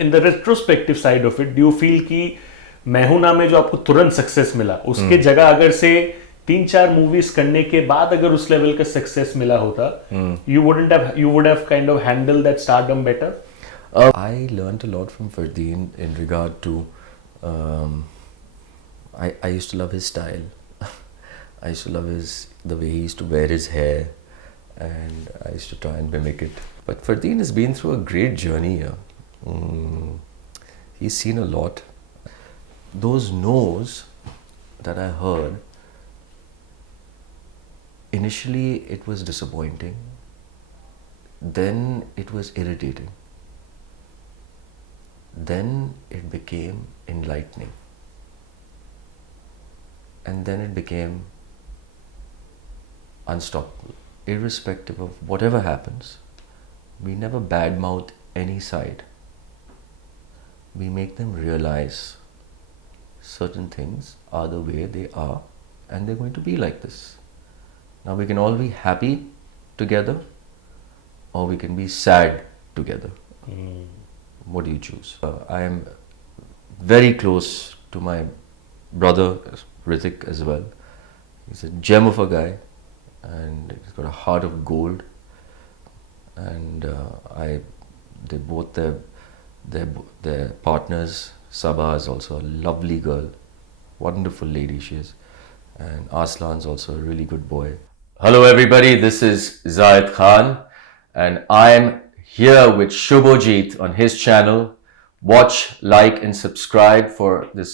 In the retrospective side of it do you feel कि मैं हूं ना में जो आपको तुरंत सक्सेस मिला उसके जगह अगर से 3-4 मूवीज करने के बाद अगर उस लेवल का सक्सेस मिला होता you would have kind of handled that stardom better? I learned a lot from Fardeen in regard to I used to love his style. I used to love the way he used to wear his hair, and I used to try and mimic it. But Fardeen has been through a great journey here. He's seen a lot. Those no's that I heard, initially it was disappointing, then it was irritating, then it became enlightening, and then it became unstoppable. Irrespective of whatever happens, we never badmouth any side. We make them realize certain things are the way they are, and they're going to be like this. Now we can all be happy together, or we can be sad together. What do you choose? I am very close to my brother Hrithik as well. He's a gem of a guy, and he's got a heart of gold. And they both their partners. Sabha is also a lovely girl, wonderful lady she is, and Aslan's also a really good boy. Hello everybody, this is Zayed Khan, and I'm here with Shubhojit on his channel. Watch, like and subscribe for this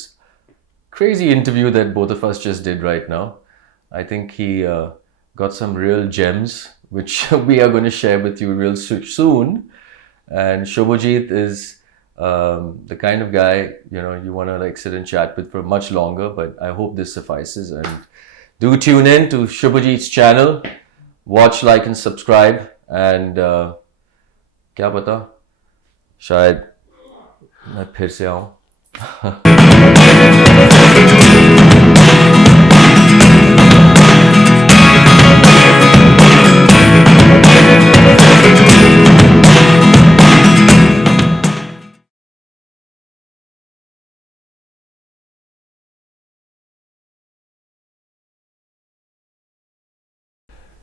crazy interview that both of us just did right now. I think he got some real gems which we are going to share with you real soon. And Shubhojit is the kind of guy you want to like sit and chat with for much longer, but I hope this suffices. And do tune in to Shubhojit's channel. Watch, like and subscribe. And क्या पता शायद मैं फिर से आऊं.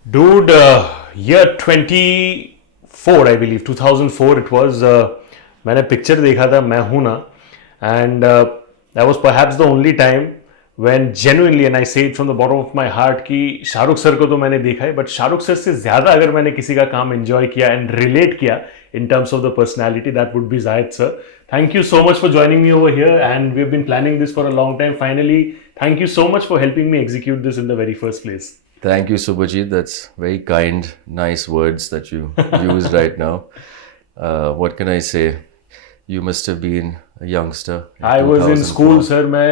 Dude, year 24 I believe 2004 it was. मैंने picture देखा था मैं हूं ना, and that was perhaps the only time when genuinely, and I say it from the bottom of my heart, कि शाहरुख सर को तो मैंने देखा है, but शाहरुख सर से ज़्यादा अगर मैंने किसी का काम enjoy किया and relate किया in terms of the personality, that would be Zayed sir. Thank you so much for joining me over here, and we've been planning this for a long time. Finally, thank you so much for helping me execute this in the very first place. Thank you, Subhajit. That's very kind, nice words that you used right now. What can I say? You must have been a youngster. I was in school, sir. मैं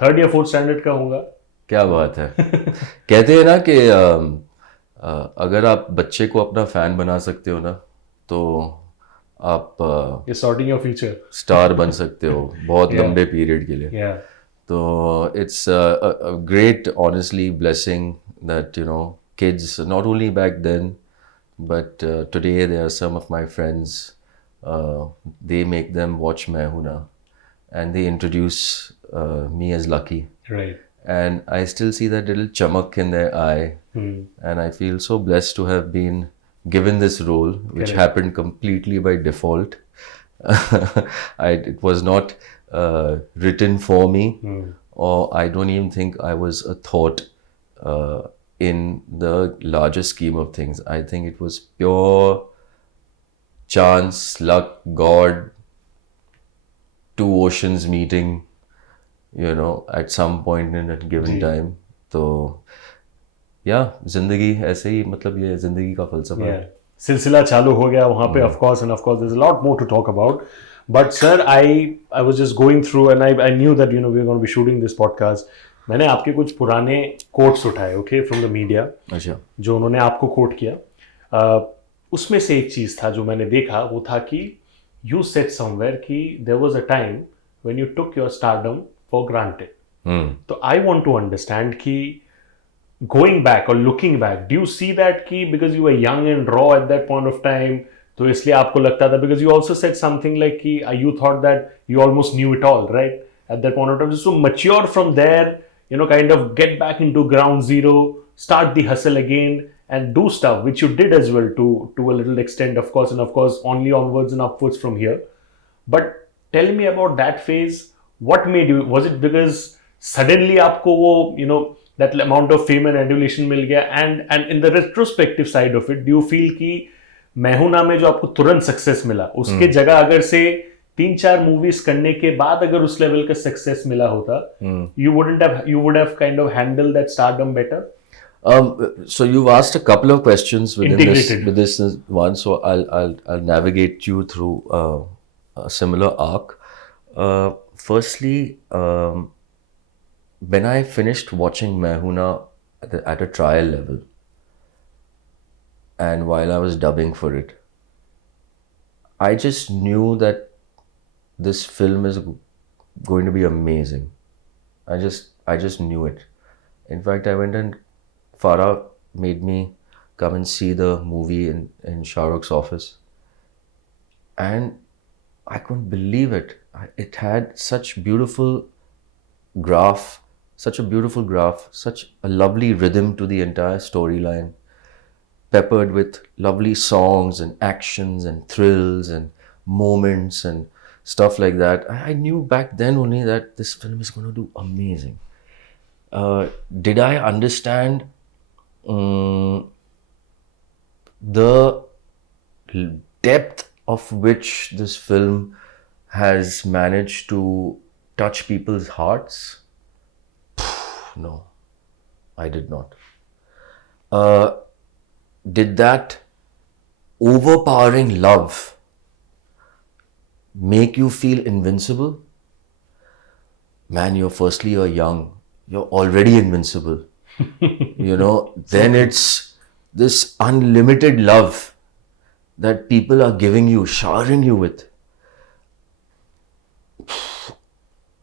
3rd या 4th standard का होगा. क्या बात है. कहते हैं ना कि अगर आप बच्चे को अपना फैन बना सकते हो ना, तो आप You're sorting your future. Star बन सकते हो बहुत लंबे पीरियड के लिए. Yeah. So it's a great, honestly, blessing that kids, not only back then, but today there are some of my friends. They make them watch Main Hoon Na, and they introduce me as Lucky. Right. And I still see that little chamak in their eye, and I feel so blessed to have been given this role, which happened completely by default. It was not written for me, or I don't even think I was a thought in the larger scheme of things. I think it was pure chance, luck, God, two oceans meeting, at some point in a given time. So जिंदगी ऐसे ही, मतलब ये जिंदगी का फलसफा है. सिलसिला चालू हो गया वहाँ पे, of course, and of course there's a lot more to talk about. But sir, I was just going through, and I knew that we were going to be shooting this podcast. मैंने आपके कुछ पुराने quotes उठाए, okay, from the media. अच्छा. जो उन्होंने आपको coat किया, उसमें से एक चीज था जो मैंने देखा, वो था कि you said somewhere कि there was a time when you took your stardom for granted. तो I want to understand कि going back or looking back, do you see that कि because you were young and raw at that point of time, तो इसलिए आपको लगता था, because you also said something like कि you thought that you almost knew it all, right? At that point of time, just to mature from there, kind of get back into ground zero, start the hustle again, and do stuff, which you did as well to a little extent, of course, and of course, only onwards and upwards from here. But tell me about that phase. What made you? Was it because suddenly आपको वो that amount of fame and adulation मिल गया? And in the retrospective side of it, do you feel कि मैं हूं ना में जो आपको तुरंत सक्सेस मिला, उसके जगह अगर से 3-4 मूवीज करने के बाद अगर उस लेवल का सक्सेस मिला होता, you would have kind of handled that stardom better? So you've asked a couple of questions Integrated. with this one, so I'll navigate you through a similar arc. Firstly, when I finished watching Main Hoon Na at a trial level, and while I was dubbing for it, I just knew that this film is going to be amazing. I just knew it. In fact, I went and Farah made me come and see the movie in Shah Rukh's office. And I couldn't believe it. It had such beautiful graph, such a beautiful graph, such a lovely rhythm to the entire storyline, peppered with lovely songs and actions and thrills and moments and stuff like that. I knew back then only that this film is going to do amazing. Did I understand the depth of which this film has managed to touch people's hearts? No, I did not. Did that overpowering love make you feel invincible? Man, you're young, you're already invincible. Then it's this unlimited love that people are giving you, showering you with.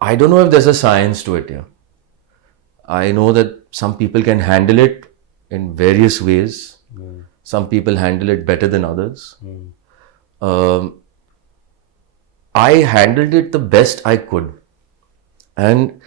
I don't know if there's a science to it, yeah. I know that some people can handle it in various ways. Some people handle it better than others. I handled it the best I could. And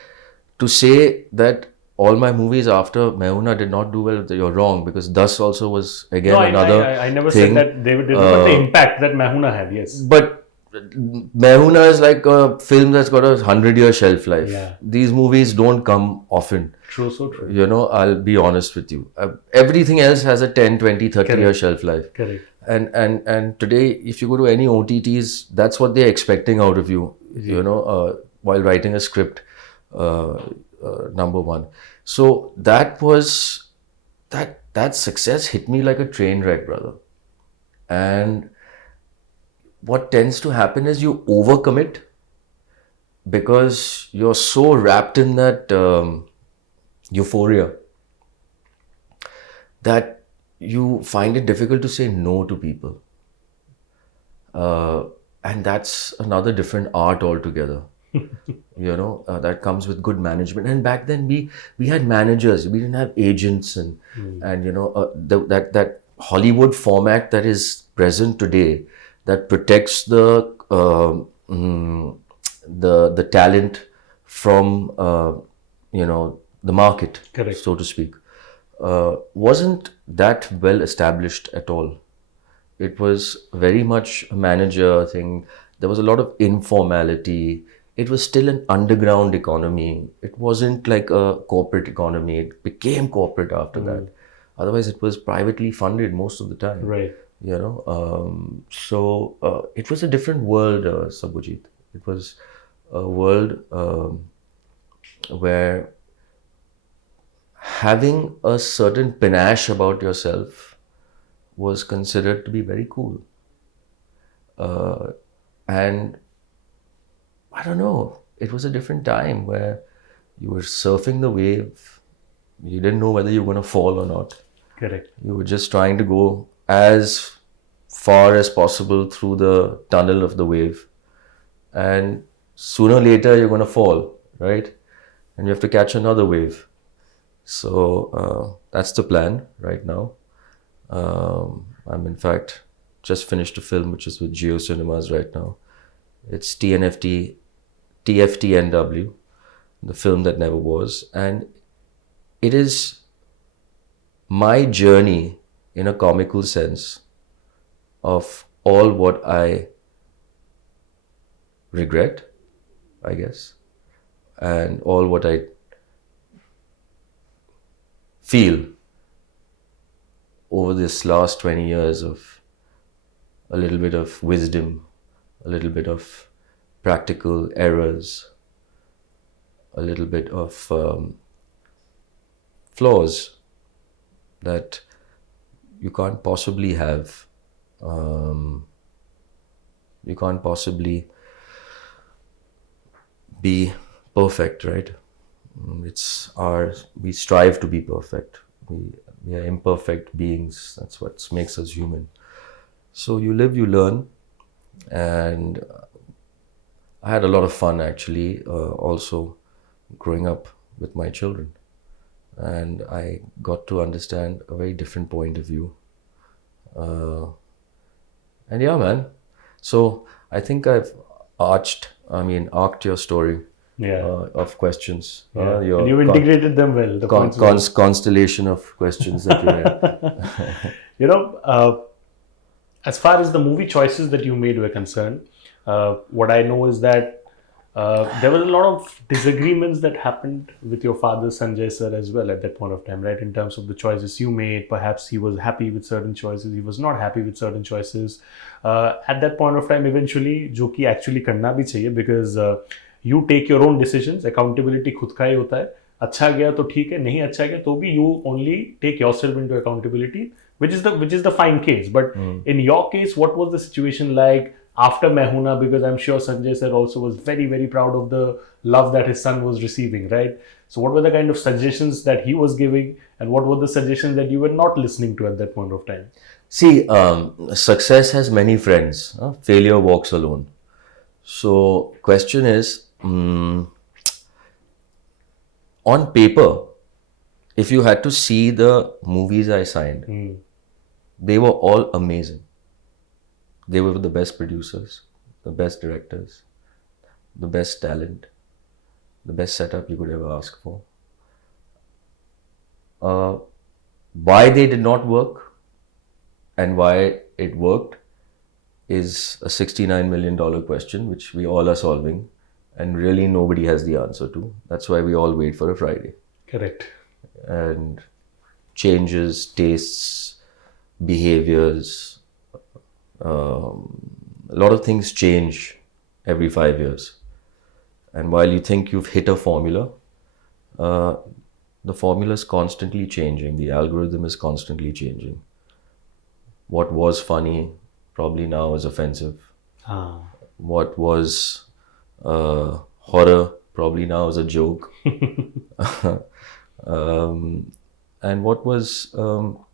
to say that all my movies after Main Hoon Na did not do well, you're wrong, because Das also was again another I never thing. said that they did, but the impact that Main Hoon Na had, yes. But Main Hoon Na is like a film that's got a 100-year shelf life. Yeah. These movies don't come often. True, so true. I'll be honest with you. Everything else has a 10, 20, 30-year shelf life. Correct. And today, if you go to any OTTs, that's what they're expecting out of you, while writing a script, number one. So that was, that success hit me like a train wreck, brother. And what tends to happen is you overcommit because you're so wrapped in that euphoria that you find it difficult to say no to people. And that's another different art altogether. That comes with good management. And back then we had managers, we didn't have agents, and that Hollywood format that is present today that protects the talent from the market, Correct. so to speak, wasn't that well established at all. It was very much a manager thing. There was a lot of informality. It was still an underground economy. It wasn't like a corporate economy. It became corporate after that. Otherwise, it was privately funded most of the time. Right. So it was a different world, Sabujit. It was a world where having a certain panache about yourself was considered to be very cool. And I don't know, it was a different time where you were surfing the wave. You didn't know whether you were going to fall or not. Correct. You were just trying to go as far as possible through the tunnel of the wave. And sooner or later, you're going to fall, right? And you have to catch another wave. So that's the plan right now. I'm in fact just finished a film which is with Geo Cinemas right now. It's TFTNW, the film that never was. And it is my journey in a comical sense of all what I regret, I guess, and all what I feel over this last 20 years of a little bit of wisdom, a little bit of practical errors, a little bit of flaws that you can't possibly have. You can't possibly be perfect, right? We strive to be perfect. We are imperfect beings. That's what makes us human. So you live, you learn, and I had a lot of fun actually, also growing up with my children, and I got to understand a very different point of view. And yeah, man. So I think I've arced your story of questions. And you integrated them well. The constellation of questions that you had. As far as the movie choices that you made were concerned, what I know is that there were a lot of disagreements that happened with your father, Sanjay sir, as well at that point of time, right? In terms of the choices you made, perhaps he was happy with certain choices, he was not happy with certain choices. At that point of time, eventually, जो कि actually करना भी चाहिए, because you take your own decisions, accountability खुद का ही होता है. अच्छा गया तो ठीक है, नहीं अच्छा गया तो भी you only take yourself into accountability, which is the fine case. But in your case, what was the situation like after Main Hoon Na? Because I'm sure Sanjay sir also was very, very proud of the love that his son was receiving, right? So what were the kind of suggestions that he was giving, and what were the suggestions that you were not listening to at that point of time? See, success has many friends. Failure walks alone. So question is, on paper, if you had to see the movies I signed, they were all amazing. They were the best producers, the best directors, the best talent, the best setup you could ever ask for. Why they did not work and why it worked is a $69 million question, which we all are solving, and really nobody has the answer to. That's why we all wait for a Friday. Correct. And changes, tastes, behaviors, a lot of things change every 5 years. And while you think you've hit a formula, the formula is constantly changing. The algorithm is constantly changing. What was funny probably now is offensive. What was horror probably now is a joke. And what was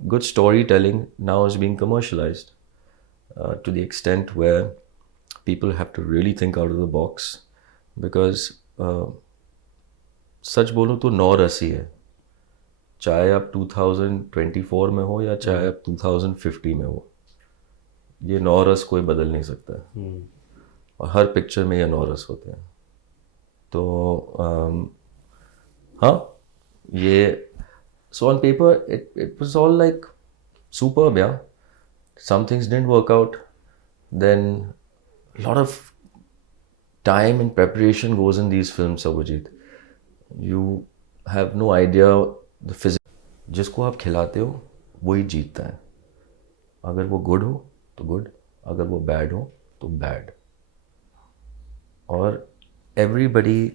good storytelling now is being commercialized to the extent where people have to really think out of the box, because सच बोलूं तो 9 रसी है, चाहे आप 2024 में हो या चाहे आप 2050 में हो, ये 9 रस कोई बदल नहीं सकता है. और हर पिक्चर में ये 9 रस होते हैं. तो हाँ, ये so on paper it was all like superb, yeah. Some things didn't work out. Then a lot of time and preparation goes in these films, Abhijit. You have no idea the physics. जिसको आप खिलाते हो वही जीतता है. अगर वो good हो तो गुड, अगर वो बैड हो तो बैड. और everybody,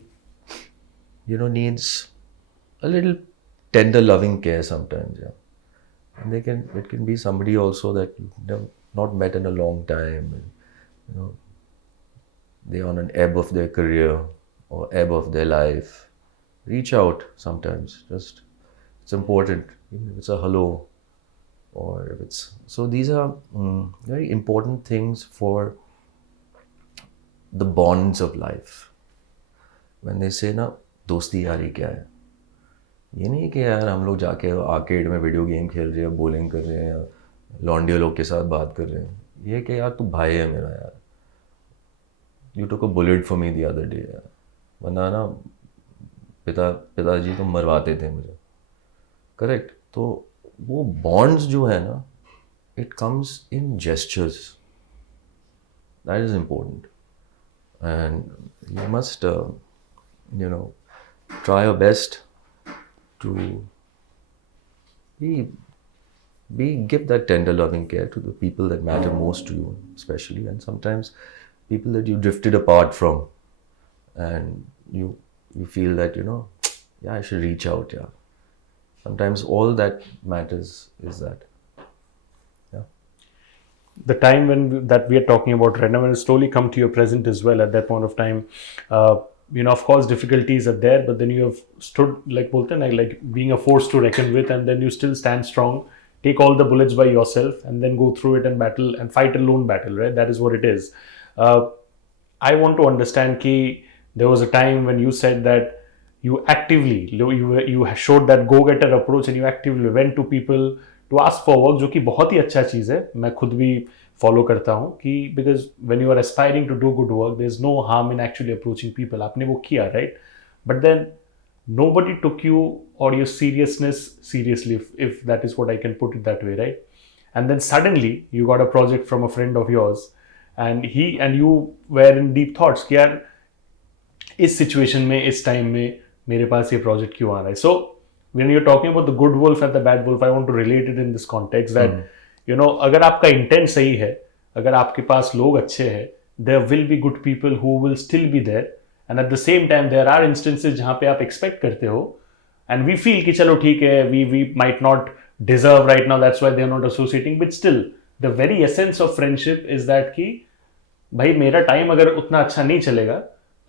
needs a little tender loving care sometimes, yeah. And it can be somebody also that you've not met in a long time, and, they're on an ebb of their career or ebb of their life. Reach out sometimes. Just, it's important. Even if it's a hello, or if it's, so these are very important things for the bonds of life. When they say ना दोस्ती यारी क्या है, ये नहीं कि यार हम लोग जाके आर्केड में वीडियो गेम खेल रहे हैं, बॉलिंग कर रहे हैं, या लॉन्डियो लोग के साथ बात कर रहे हैं. ये कि यार तू भाई है मेरा यार, you took a bullet for me the other day यार, वरना ना पिताजी तो मरवाते थे मुझे, करेक्ट। तो वो बॉन्ड्स जो है ना, it comes in gestures, that is important, and you must you know try your best to be give that tender loving care to the people that matter most to you, especially, and sometimes people that you drifted apart from, and you feel that, yeah, I should reach out. Yeah, sometimes all that matters is that. Yeah. The time that we are talking about right now, when it slowly come to your present as well. At that point of time, of course, difficulties are there, but then you have stood, like bolte na, like being a force to reckon with, and then you still stand strong, take all the bullets by yourself, and then go through it and battle and fight a lone battle. Right, that is what it is. Uh, I want to understand कि there was a time when you said that you actively you showed that go-getter approach and you actively went to people to ask for work, जो कि बहुत ही अच्छा चीज़ है, मैं खुद भी follow करता हूँ कि because when you are aspiring to do good work, there is no harm in actually approaching people. आपने वो किया, right? But then nobody took you or your seriousness seriously, if that is what I can put it that way, right? And then suddenly you got a project from a friend of yours, and you were in deep thoughts कि यार इस situation में, इस time में मेरे पास ये project क्यों आ रहा है. सो when you're talking about the good wolf and the bad wolf, I want to relate it in this context that अगर आपका इंटेंट सही है, अगर आपके पास लोग अच्छे हैं, there will be good people who will still be there, and at the same time there are instances जहाँ पे आप एक्सपेक्ट करते हो and we feel कि चलो ठीक है, we might not deserve right now, that's why they are not associating, but still the very essence of friendship is that कि भाई मेरा टाइम अगर उतना अच्छा नहीं चलेगा,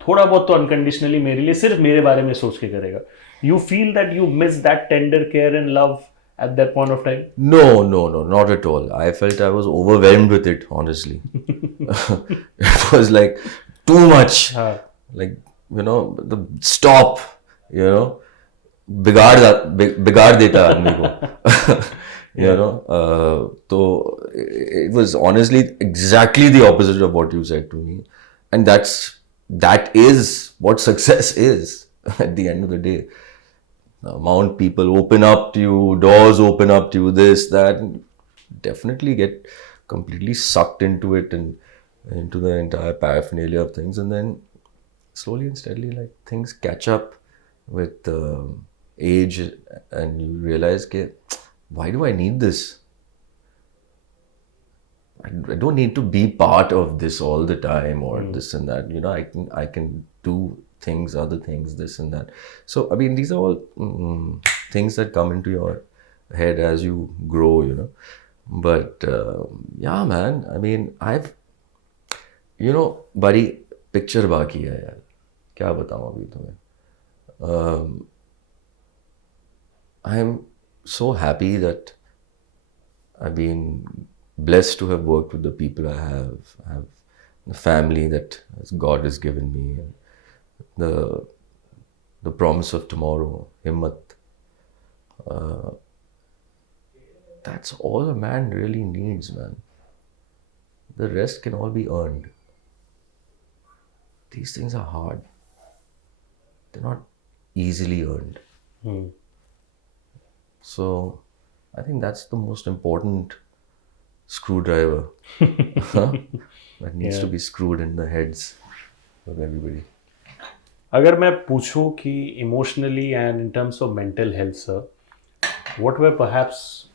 थोड़ा बहुत तो अनकंडीशनली मेरे लिए सिर्फ मेरे बारे में सोच के करेगा. You feel that you miss that tender care and love at that point of time? No, no, no, not at all. I felt I was overwhelmed with it, honestly. It was like too much. Like, the stop, बिगाड़ देता आदमी को. So it was honestly exactly the opposite of what you said to me. And that is what success is at the end of the day. The amount people open up to you, doors open up to you, this, that, definitely get completely sucked into it and into the entire paraphernalia of things, and then slowly and steadily, like, things catch up with age, and you realize, why do I need this? I don't need to be part of this all the time, or this and that. I can do things, other things, this and that. So, I mean, these are all things that come into your head as you grow, But, yeah, man, I mean, bari picture बाकी है यार, क्या बताऊँ अभी तुम्हें. I'm so happy that I've been blessed to have worked with the people I have. I have the family that God has given me, and the promise of tomorrow, himmat. That's all a man really needs, man. The rest can all be earned. These things are hard. They're not easily earned. So, I think that's the most important screwdriver that needs to be screwed in the heads of everybody. अगर मैं पूछूं कि emotionally and in terms of mental health, sir, what were perhaps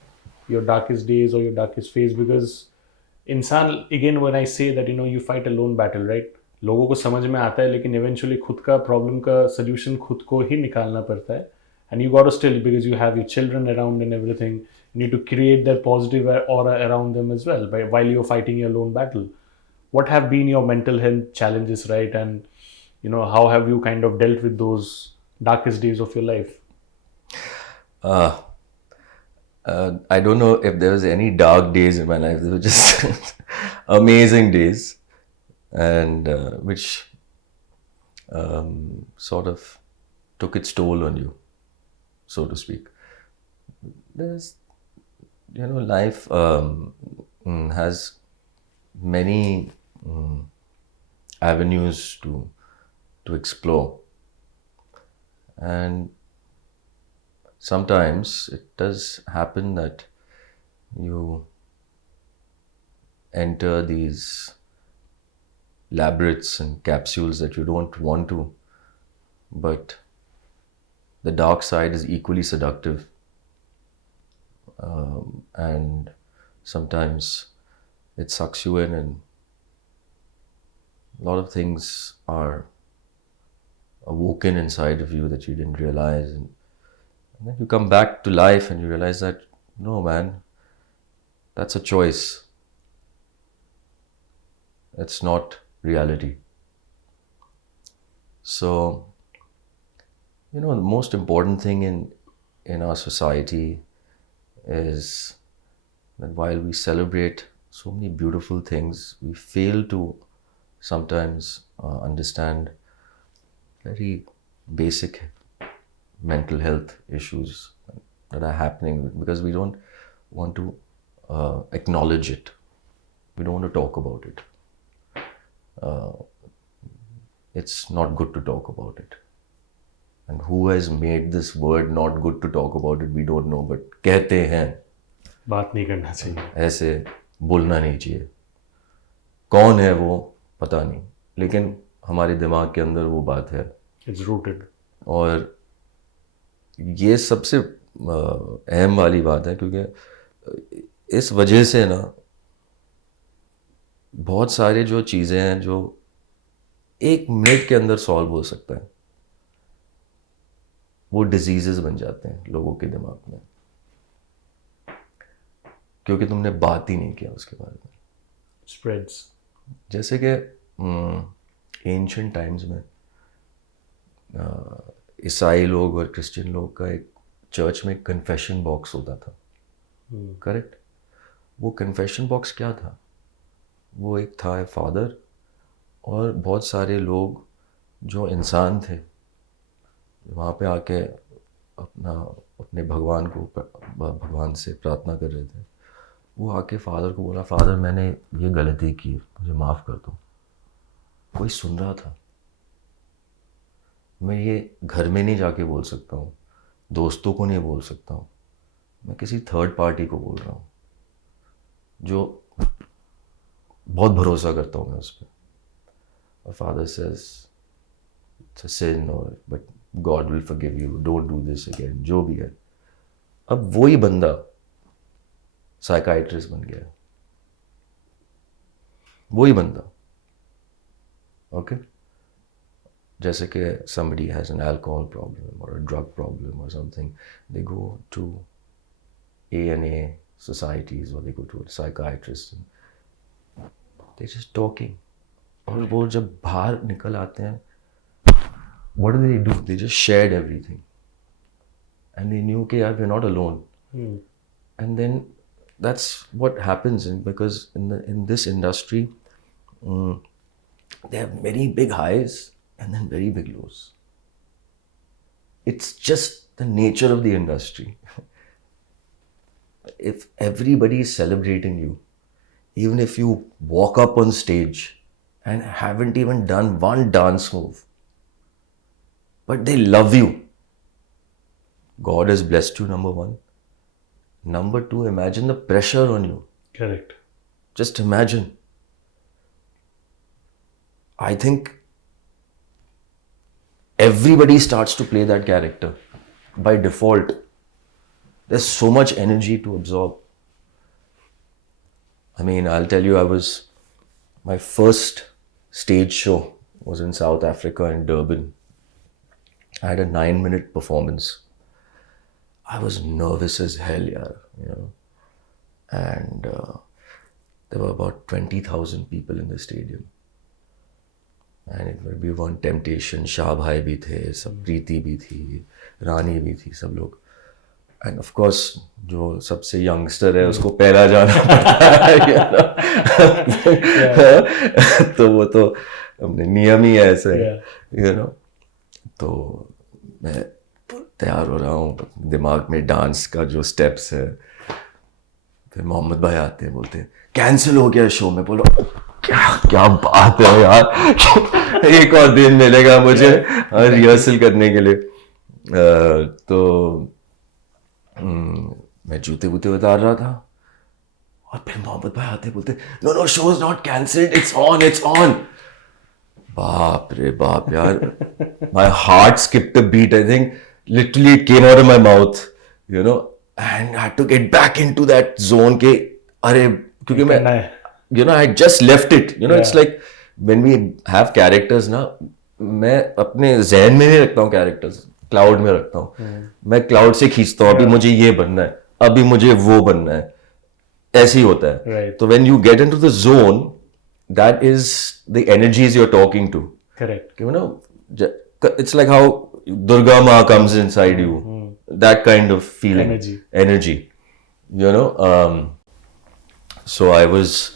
your darkest days or your darkest phase? Because इंसान, again when I say that you fight a lone battle, right? लोगों को समझ में आता है, लेकिन eventually खुद का problem का solution खुद को ही निकालना पड़ता है. And you got to still, because you have your children around and everything, you need to create that positive aura around them as well while you're fighting your lone battle. What have been your mental health challenges, right? And how have you kind of dealt with those darkest days of your life? I don't know if there was any dark days in my life. They were just amazing days, and which sort of took its toll on you, so to speak. There's, life has many avenues to explore, and sometimes it does happen that you enter these labyrinths and capsules that you don't want to, but the dark side is equally seductive, and sometimes it sucks you in, and a lot of things are awoken inside of you that you didn't realize, and then you come back to life and you realize that no, man, that's a choice. It's not reality. So, the most important thing in our society is that while we celebrate so many beautiful things, we fail to sometimes understand very basic mental health issues that are happening, because we don't want to acknowledge it. We don't want to talk about it. It's not good to talk about it. And who has made this word not good to talk about it, we don't know, but कहते हैं, बात नहीं करना चाहिए, ऐसे बोलना नहीं चाहिए. कौन है वो पता नहीं, लेकिन हमारे दिमाग के अंदर वो बात है. It's rooted. और ये सबसे अहम वाली बात है, क्योंकि इस वजह से ना बहुत सारे जो चीज़ें हैं जो 1 मिनट के अंदर सॉल्व हो सकता है, वो डिजीजेस बन जाते हैं लोगों के दिमाग में, क्योंकि तुमने बात ही नहीं किया उसके बारे में. Spreads. जैसे कि एंशिएंट टाइम्स में ईसाई लोग और क्रिश्चियन लोग का एक चर्च में कन्फेशन बॉक्स होता था. करेक्ट. वो कन्फेशन बॉक्स क्या था? वो एक था फादर और बहुत सारे लोग जो इंसान थे वहाँ पे आके अपने भगवान से प्रार्थना कर रहे थे. वो आके फादर को बोला, फादर मैंने ये गलती की, मुझे माफ़ कर दो. कोई सुन रहा था. मैं ये घर में नहीं जाके बोल सकता हूँ, दोस्तों को नहीं बोल सकता हूँ, मैं किसी थर्ड पार्टी को बोल रहा हूँ जो बहुत भरोसा करता हूँ मैं उस पर. और फादर सेज इट्स अ सिन, और but God will forgive you, don't do this again, जो भी है. अब वही बंदा साइकाइट्रिस्ट बन गया, वही बंदा. ओके. जैसे कि somebody has an alcohol problem or a drug problem or something, they go to A&A societies or they go to a psychiatrist and they're just talking. और वो जब बाहर निकल आते हैं, what do? They just shared everything. And they knew कि यार we're not alone. And then that's what happens, because in this industry, they have very big highs and then very big lows. It's just the nature of the industry. If everybody is celebrating you, even if you walk up on stage and haven't even done one dance move, but they love you, God has blessed you, number one. Number two, imagine the pressure on you. Correct. Just imagine. I think everybody starts to play that character by default. There's so much energy to absorb. I mean, I'll tell you, my first stage show was in South Africa in Durban. I had a 9-minute performance. I was nervous as hell, and there were about 20,000 people in the stadium. And we won Temptation, Shah Bhai bhi the, सब प्रीति भी थी, रानी भी थी, सब लोग. And of course, जो सबसे youngster है उसको पहला जाना पड़ता है. तो वो तो नियम ही है ऐसे, तो मैं तैयार हो रहा हूँ, दिमाग में डांस का जो स्टेप्स है, फिर मोहम्मद भाई आते हैं, बोलते हैं कैंसिल हो गया शो में। बोलो क्या क्या बात है यार, एक और दिन मिलेगा मुझे रिहर्सल करने के लिए। तो मैं जूते वूते उतार रहा था और फिर मोहम्मद भाई आते बोलते no no show is not cancelled, it's on it's on. बाप रे बाप यार, my heart skipped a beat, I think literally it came out of my mouth, you know, and I had to get back into that zone के अरे, क्योंकि मैं you know I just left it, you know, it's like when we have characters ना, मैं अपने जहन में नहीं रखता हूँ कैरेक्टर्स, क्लाउड में रखता हूँ। मैं क्लाउड से खींचता हूँ, अभी मुझे ये बनना है, अभी मुझे वो बनना है, ऐसे ही होता है। तो when you get into the zone, that is the energies you're talking to. Correct. You know, it's like how Durga Ma comes inside you, that kind of feeling, energy, you know. So I was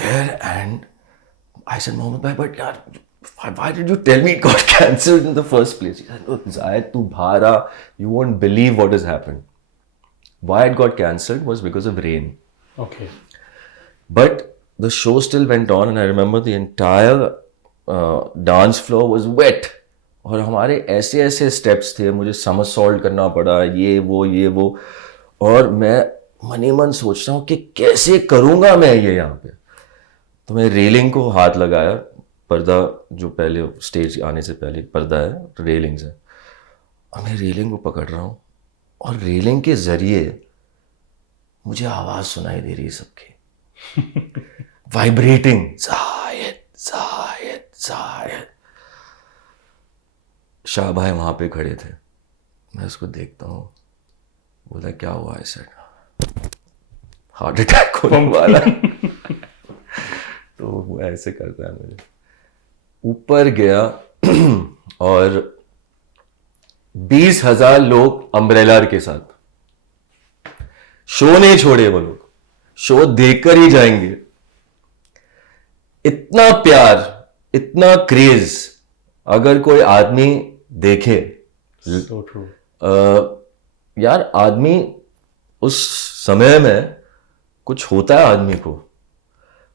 there and I said, Mohammed bhai, but yaar, why did you tell me it got cancelled in the first place? He said, look, Zayed, tu bhara, you won't believe what has happened. Why it got cancelled was because of rain. Okay. But the show still went on and I remember the entire dance floor was wet. और हमारे ऐसे ऐसे steps थे, मुझे somersault करना पड़ा, ये वो, और मैं मन ही मन सोच रहा हूँ कि कैसे करूँगा मैं ये यहाँ पे। तो मैं रेलिंग को हाथ लगाया, पर्दा जो पहले स्टेज आने से पहले पर्दा है, तो रेलिंग्स है, और मैं रेलिंग को पकड़ रहा हूँ और रेलिंग के जरिए मुझे आवाज सुनाई दे रही है सबकी, वाइब्रेटिंग, जायद जायद जायद। शाह भाई वहां पे खड़े थे, मैं उसको देखता हूँ, बोला क्या हुआ? ऐसा हार्ट अटैक होने वाला। तो वो ऐसे करता है मुझे, ऊपर गया और 20,000 लोग अम्ब्रेलर के साथ, शो नहीं छोड़े वो लोग, शो देखकर ही जाएंगे। इतना प्यार, इतना क्रेज, अगर कोई आदमी देखे, so true. यार आदमी उस समय में कुछ होता है आदमी को।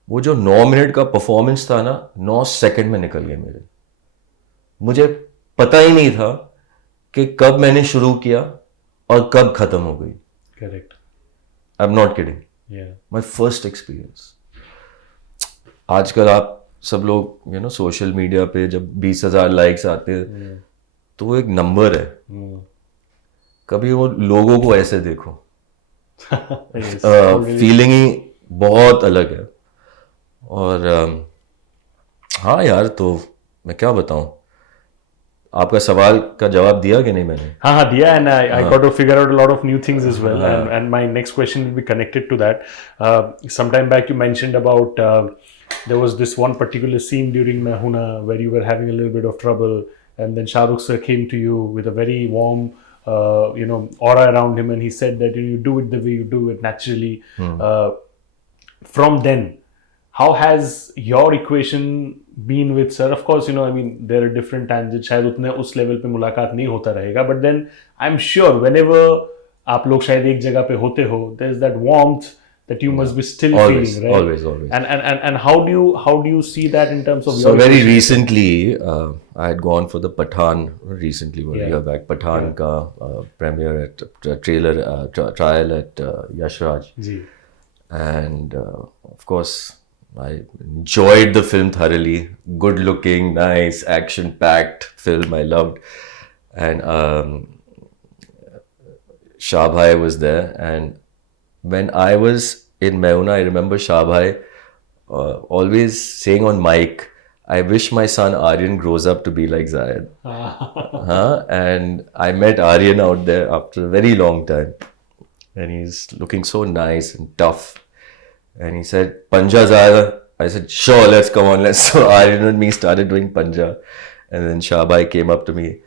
वो जो 9 मिनट का परफॉर्मेंस था ना, 9 सेकंड में निकल गए मेरे। मुझे पता ही नहीं था कि कब मैंने शुरू किया और कब खत्म हो गई। Correct, I am not kidding, my first experience. आजकल आप सब लोग यू नो सोशल मीडिया पे जब 20,000 लाइक्स आते हैं तो वो एक नंबर है। कभी वो लोगों को ऐसे देखो, फीलिंग ही बहुत अलग है। और हाँ यार, तो मैं क्या बताऊं, आपका सवाल का जवाब दिया कि नहीं मैंने? हाँ दिया, and I got to figure out a lot of new things as well, and my next question will be connected to that. Sometime back you mentioned about there was this one particular scene during Main Hoon Na where you were having a little bit of trouble, and then Shah Rukh sir came to you with a very warm aura around him, and he said that you do it the way you do it naturally. From then, how has your equation been with sir? Of course, I mean, there are different tangents, शायद उतने उस level पे मुलाकात नहीं होता रहेगा, but then I'm sure whenever आप लोग शायद एक जगह पे होते हो, there's that warmth that you must be still always, feeling, right? Always. And how do you see that in terms of so your very recently I had gone for the Pathaan recently, 1 year back, Pathaan ka premiere at trailer trial at Yash Raj. And of course I enjoyed the film thoroughly. Good looking, nice, action packed film I loved. And Shah Bhai was there, and when I was in Main Hoon Na, I remember Shah Bhai always saying on mic, I wish my son Aryan grows up to be like Zayed. And I met Aryan out there after a very long time, and he's looking so nice and tough. And he said, Panja Zayed. I said, sure, let's come on. So Aryan and me started doing Panja. And then Shah Bhai came up to me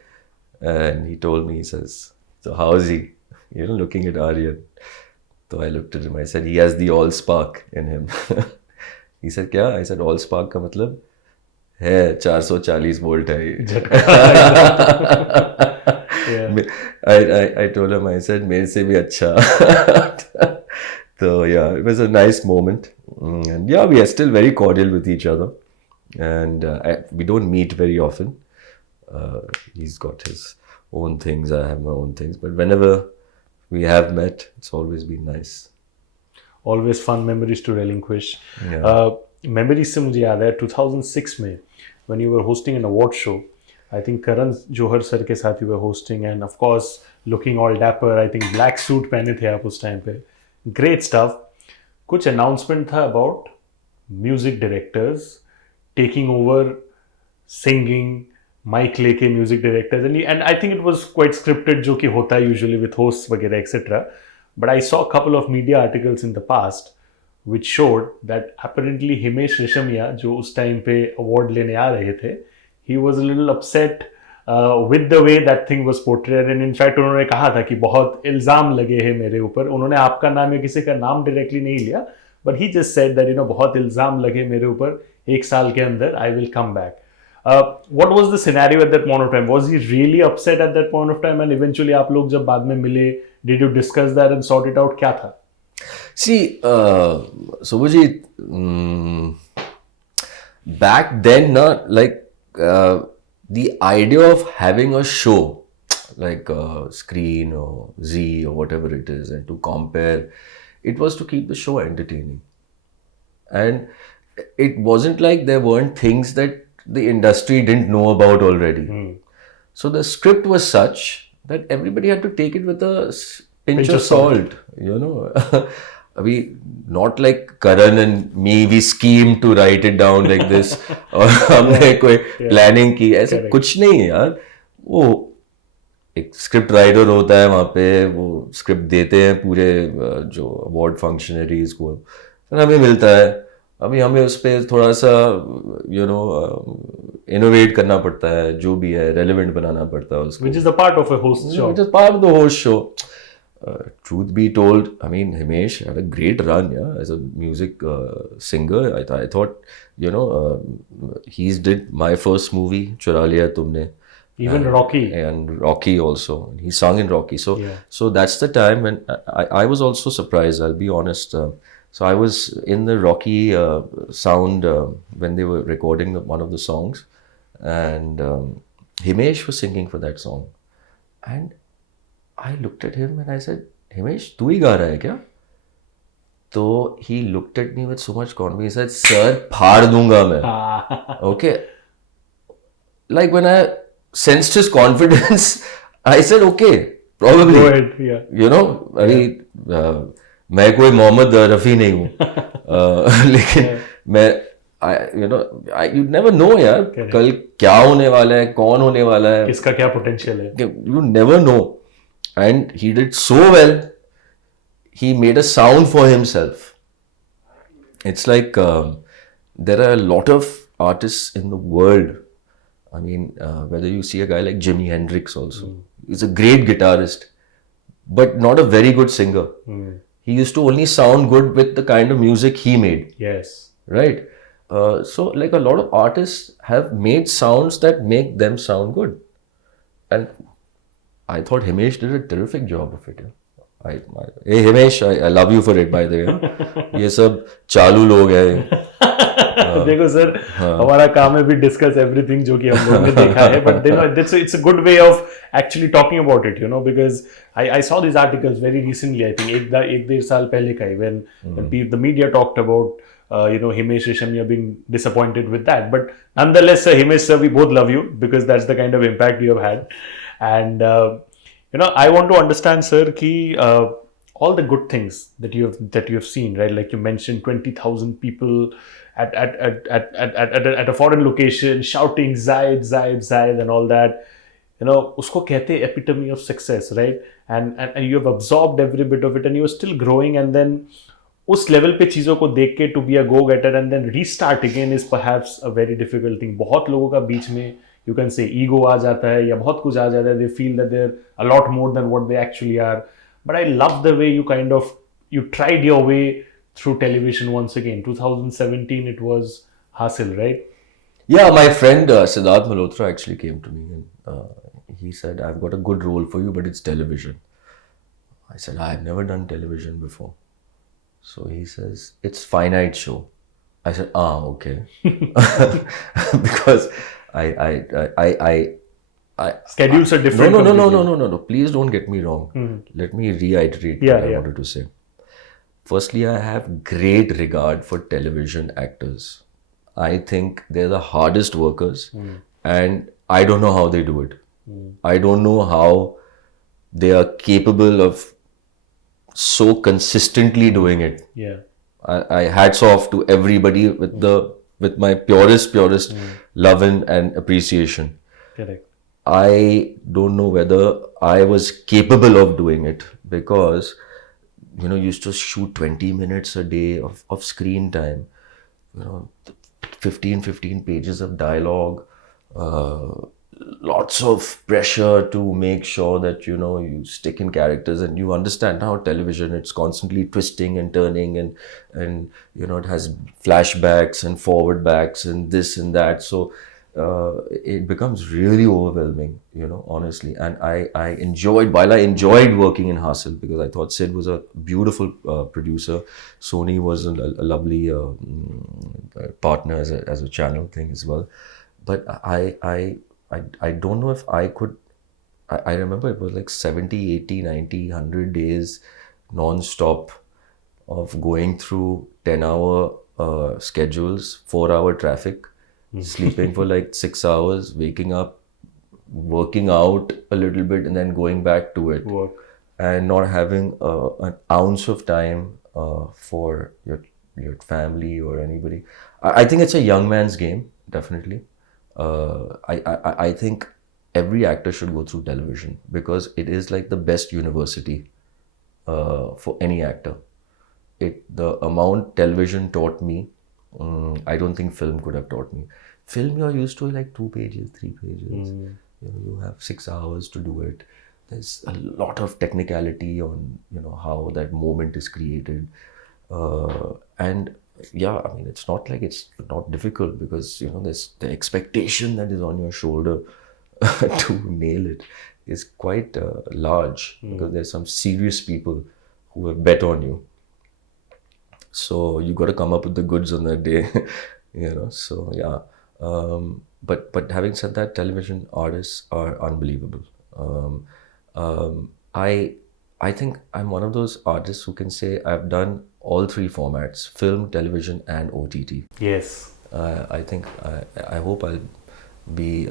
and he told me, he says, so how is he? Looking at Aryan. So I looked at him. I said, he has the all spark in him. He said, kya? I said, all spark ka matlab hai 440 volt hai. I told him, I said, mere se bhi acha. So yeah, it was a nice moment. And yeah, we are still very cordial with each other. And we don't meet very often. He's got his own things, I have my own things. But whenever we have met, it's always been nice. Always fun memories to relinquish. Yeah. Memories से मुझे याद है 2006 में when you were hosting an award show, I think Karan Johar sir के साथ you were hosting, and of course looking all dapper. I think black suit पहने थे आप उस टाइम पे. Great stuff. कुछ announcement था about music directors taking over singing, mic लेके music directors, and I think it was quite scripted जो कि होता है usually with hosts वगैरह etc. But I saw a couple of media articles in the past which showed that apparently Himesh Reshammiya जो उस time पे award लेने आ रहे थे, he was a little upset with the way that thing was portrayed, and in fact उन्होंने कहा था कि बहुत इल्ज़ाम लगे हैं मेरे ऊपर. उन्होंने आपका नाम या किसी का नाम directly नहीं लिया, but he just said that बहुत इल्ज़ाम लगे मेरे ऊपर, एक साल के अंदर I will come back. What was the scenario at that point of time? Was he really upset at that point of time? And eventually आप लोग जब बाद में मिले, did you discuss that and sort it out? क्या था? See, Subhajit, back then, the idea of having a show like Screen or Z or whatever it is, and to compare, it was to keep the show entertaining. And it wasn't like there weren't things that the industry didn't know about already. So the script was such that everybody had to take it with a pinch of salt, We not like Karan and me, we schemed to write it down like this, और हमने कोई planning की, ऐसे कुछ नहीं है यार. वो एक स्क्रिप्ट राइटर होता है वहाँ पे, वो स्क्रिप्ट देते हैं पूरे जो अवार्ड फंक्शनरीज को, फिर हमें मिलता है. अभी हमें उस पर थोड़ा सा इनोवेट करना पड़ता है, जो भी है रेलेवेंट बनाना पड़ता है उसको. Which is a part of a host show. Which is part of the host show. Truth be told, I mean, Himesh had a great run, as a music singer. I thought, he's did my first movie, Chura Liya Tumne. Even Rocky. And Rocky also. He sung in Rocky. So that's the time when I was also surprised, I'll be honest. So I was in the Rocky sound when they were recording one of the songs. And Himesh was singing for that song. And I looked at him and I said, Himesh, तू ही गा रहा है क्या? So he looked at me with so much confidence. He said, Sir, फाड़ दूंगा मैं. Okay. Like when I sensed his confidence, I said, okay, probably. Go ahead, yeah. I mean, मैं कोई मोहम्मद रफ़ी नहीं हूँ. लेकिन मैं, you never know यार, कल क्या होने वाला है, कौन होने वाला है. किसका क्या potential है. You never know. And he did so well, he made a sound for himself. It's like there are a lot of artists in the world. I mean, whether you see a guy like Jimi Hendrix also. He's a great guitarist, but not a very good singer. He used to only sound good with the kind of music he made. Yes. Right? So like a lot of artists have made sounds that make them sound good. And I thought Himesh did a terrific job of it. Hey Himesh, I love you for it, by the way. ये सब चालू लोग हैं. देखो sir, हमारा काम है we discuss everything जो कि हम लोगों ने देखा है, but it's a good way of actually talking about it, because I saw these articles very recently. I think एक डेढ़ साल पहले का, when the media talked about Himesh Reshammiya being disappointed with that. But nonetheless, Himesh sir, we both love you because that's the kind of impact you have had. And I want to understand, sir, ki all the good things that you have seen, right? Like you mentioned, 20,000 people at a foreign location shouting Zayed, Zayed, Zayed, and all that. Usko kehte epitome of success, right? And you have absorbed every bit of it, and you are still growing. And then उस level पे चीज़ों को देख के to be a go getter and then restart again is perhaps a very difficult thing. बहुत लोगों का बीच में यू कैन से ईगो आ जाता है या बहुत कुछ आ जाता है. They feel that they are a lot more than what they actually are. But I love the way you kind of you tried your way through television once again. 2017 it was Hasil, right? Yeah, my friend Siddharth Malhotra actually came to me and he said, I've got a good role for you, but it's television. I said, I've never done television before. So he says, it's finite show. I said, okay. Because I Schedules are no, different. no, no, no, completely. no, no, no. Please don't get me wrong. Let me reiterate Yeah, what I yeah. wanted to say. Firstly, I have great regard for television actors. I think they're the hardest workers, and I don't know how they do it. I don't know how they are capable of so consistently doing it. Yeah. I hats off to everybody with my purest love and appreciation. Correct. I don't know whether I was capable of doing it because used to shoot 20 minutes a day of screen time, 15 pages of dialogue, uh, lots of pressure to make sure that you stick in characters, and you understand how television, it's constantly twisting and turning, and it has flashbacks and forward backs and this and that. So it becomes really overwhelming, honestly. And I enjoyed, while I enjoyed working in Hassel, because I thought Sid was a beautiful producer. Sony was a lovely partner as a channel thing as well. But I don't know if I could. I remember it was like 70, 80, 90, 100 days non-stop of going through 10-hour schedules, 4-hour traffic, sleeping for like 6 hours, waking up, working out a little bit, and then going back to it, Work. and not having an ounce of time for your family or anybody. I think it's a young man's game, definitely. I think every actor should go through television because it is like the best university for any actor. The amount television taught me, I don't think film could have taught me. Film, you're used to like 2 pages, 3 pages. You have 6 hours to do it. There's a lot of technicality on how that moment is created, and yeah, I mean, it's not like it's not difficult, because there's the expectation that is on your shoulder to nail it is quite large, because there's some serious people who have bet on you. So you got to come up with the goods on that day. So yeah. But having said that, television artists are unbelievable. I think I'm one of those artists who can say I've done all 3 formats: film, television, and OTT. Yes. I think I hope I'll be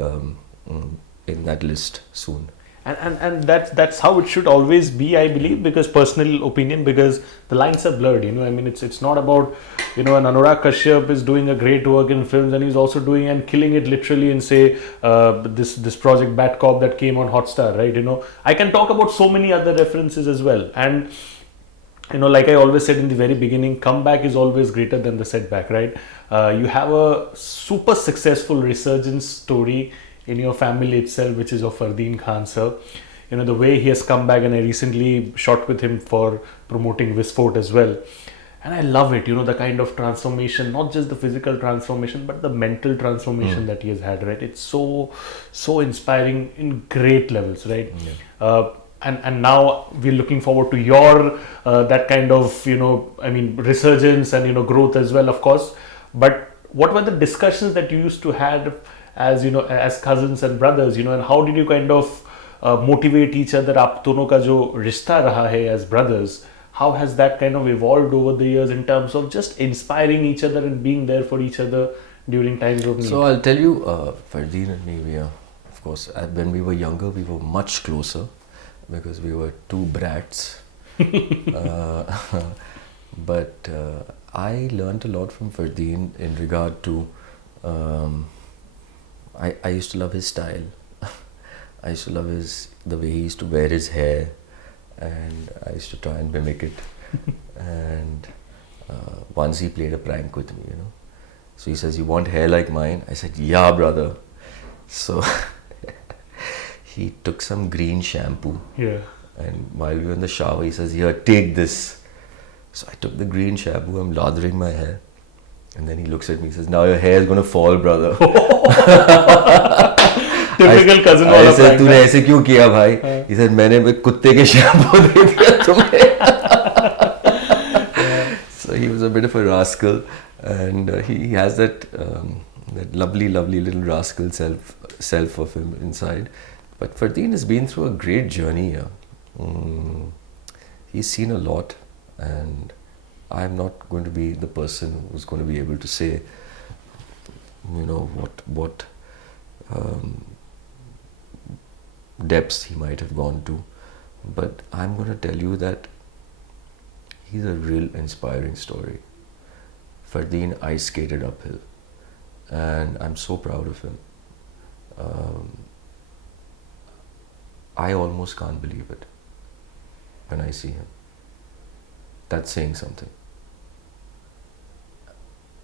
in that list soon. And that's how it should always be, I believe, because personal opinion, because the lines are blurred. I mean, it's not about an Anurag Kashyap is doing a great work in films, and he's also doing and killing it literally in, say, this project Bat Cop that came on Hotstar, right? I can talk about so many other references as well, and like I always said in the very beginning, comeback is always greater than the setback, right? You have a super successful resurgence story in your family itself, which is of Aryan Khan, sir. The way he has come back, and I recently shot with him for promoting Visfort as well. And I love it, the kind of transformation, not just the physical transformation, but the mental transformation that he has had, right? It's so inspiring in great levels, right? Yeah. And now we're looking forward to your that kind of resurgence and growth as well, of course. But what were the discussions that you used to have as as cousins and brothers, and how did you kind of motivate each other? आप दोनों का जो रिश्ता रहा है as brothers, how has that kind of evolved over the years in terms of just inspiring each other and being there for each other during times of need? So I'll tell you, Fardeen and me, of course, when we were younger, we were much closer because we were 2 brats. But I learned a lot from Fardeen in regard to, I used to love his style. I used to love the way he used to wear his hair, and I used to try and mimic it. And once he played a prank with me, So he says, "You want hair like mine?" I said, "Yeah, brother." So he took some green shampoo. Yeah. And while we were in the shower, he says, "Here, take this." So I took the green shampoo, I'm lathering my hair. And then he looks at me, he says, "Now your hair is going to fall, brother." Typical cousin I वाला said, prank. "तूने ऐसे क्यों किया भाई?" He said, "मैंने कुत्ते के shampoo दे दिया तुम्हें." is a bit of a rascal, and he has that that lovely little rascal self of him inside. But Fardeen has been through a great journey here. He's seen a lot, and I'm not going to be the person who's going to be able to say, what depths he might have gone to. But I'm going to tell you that he's a real inspiring story. Fardeen ice skated uphill, and I'm so proud of him. I almost can't believe it when I see him. That's saying something.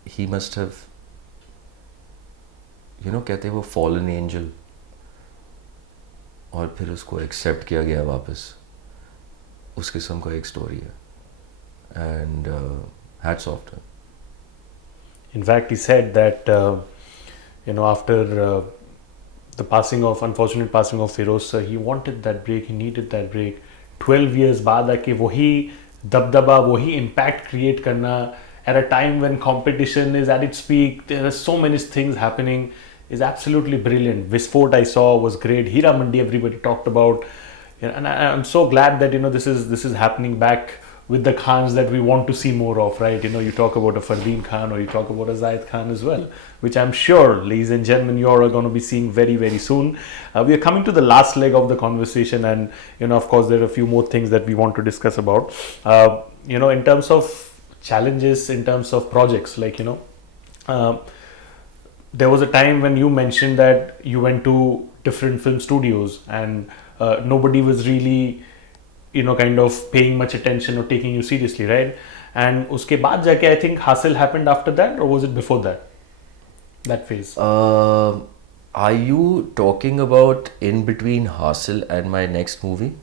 He must have, कहते वो fallen angel, और फिर उसको accept किया गया वापस. उस किस्म का एक स्टोरी है, and hats off to him. In fact, he said that after the unfortunate passing of Feroz sir, he wanted that break, he needed that break. 12 years बाद आके वही दबदबा, वही impact create करना at a time when competition is at its peak, there are so many things happening, is absolutely brilliant. Visfort I saw was great. Hira Mandi everybody talked about, and I'm so glad that this is happening back with the Khans that we want to see more of, right? You talk about a Fardeen Khan, or you talk about a Zayed Khan as well, which I'm sure, ladies and gentlemen, you are going to be seeing very, very soon. We are coming to the last leg of the conversation, and of course, there are a few more things that we want to discuss about. In terms of challenges, in terms of projects, like there was a time when you mentioned that you went to different film studios, and nobody was really kind of paying much attention or taking you seriously, right? And uske baad jaake, I think Hasil happened after that, or was it before that phase? Are you talking about in between Hasil and my next movie?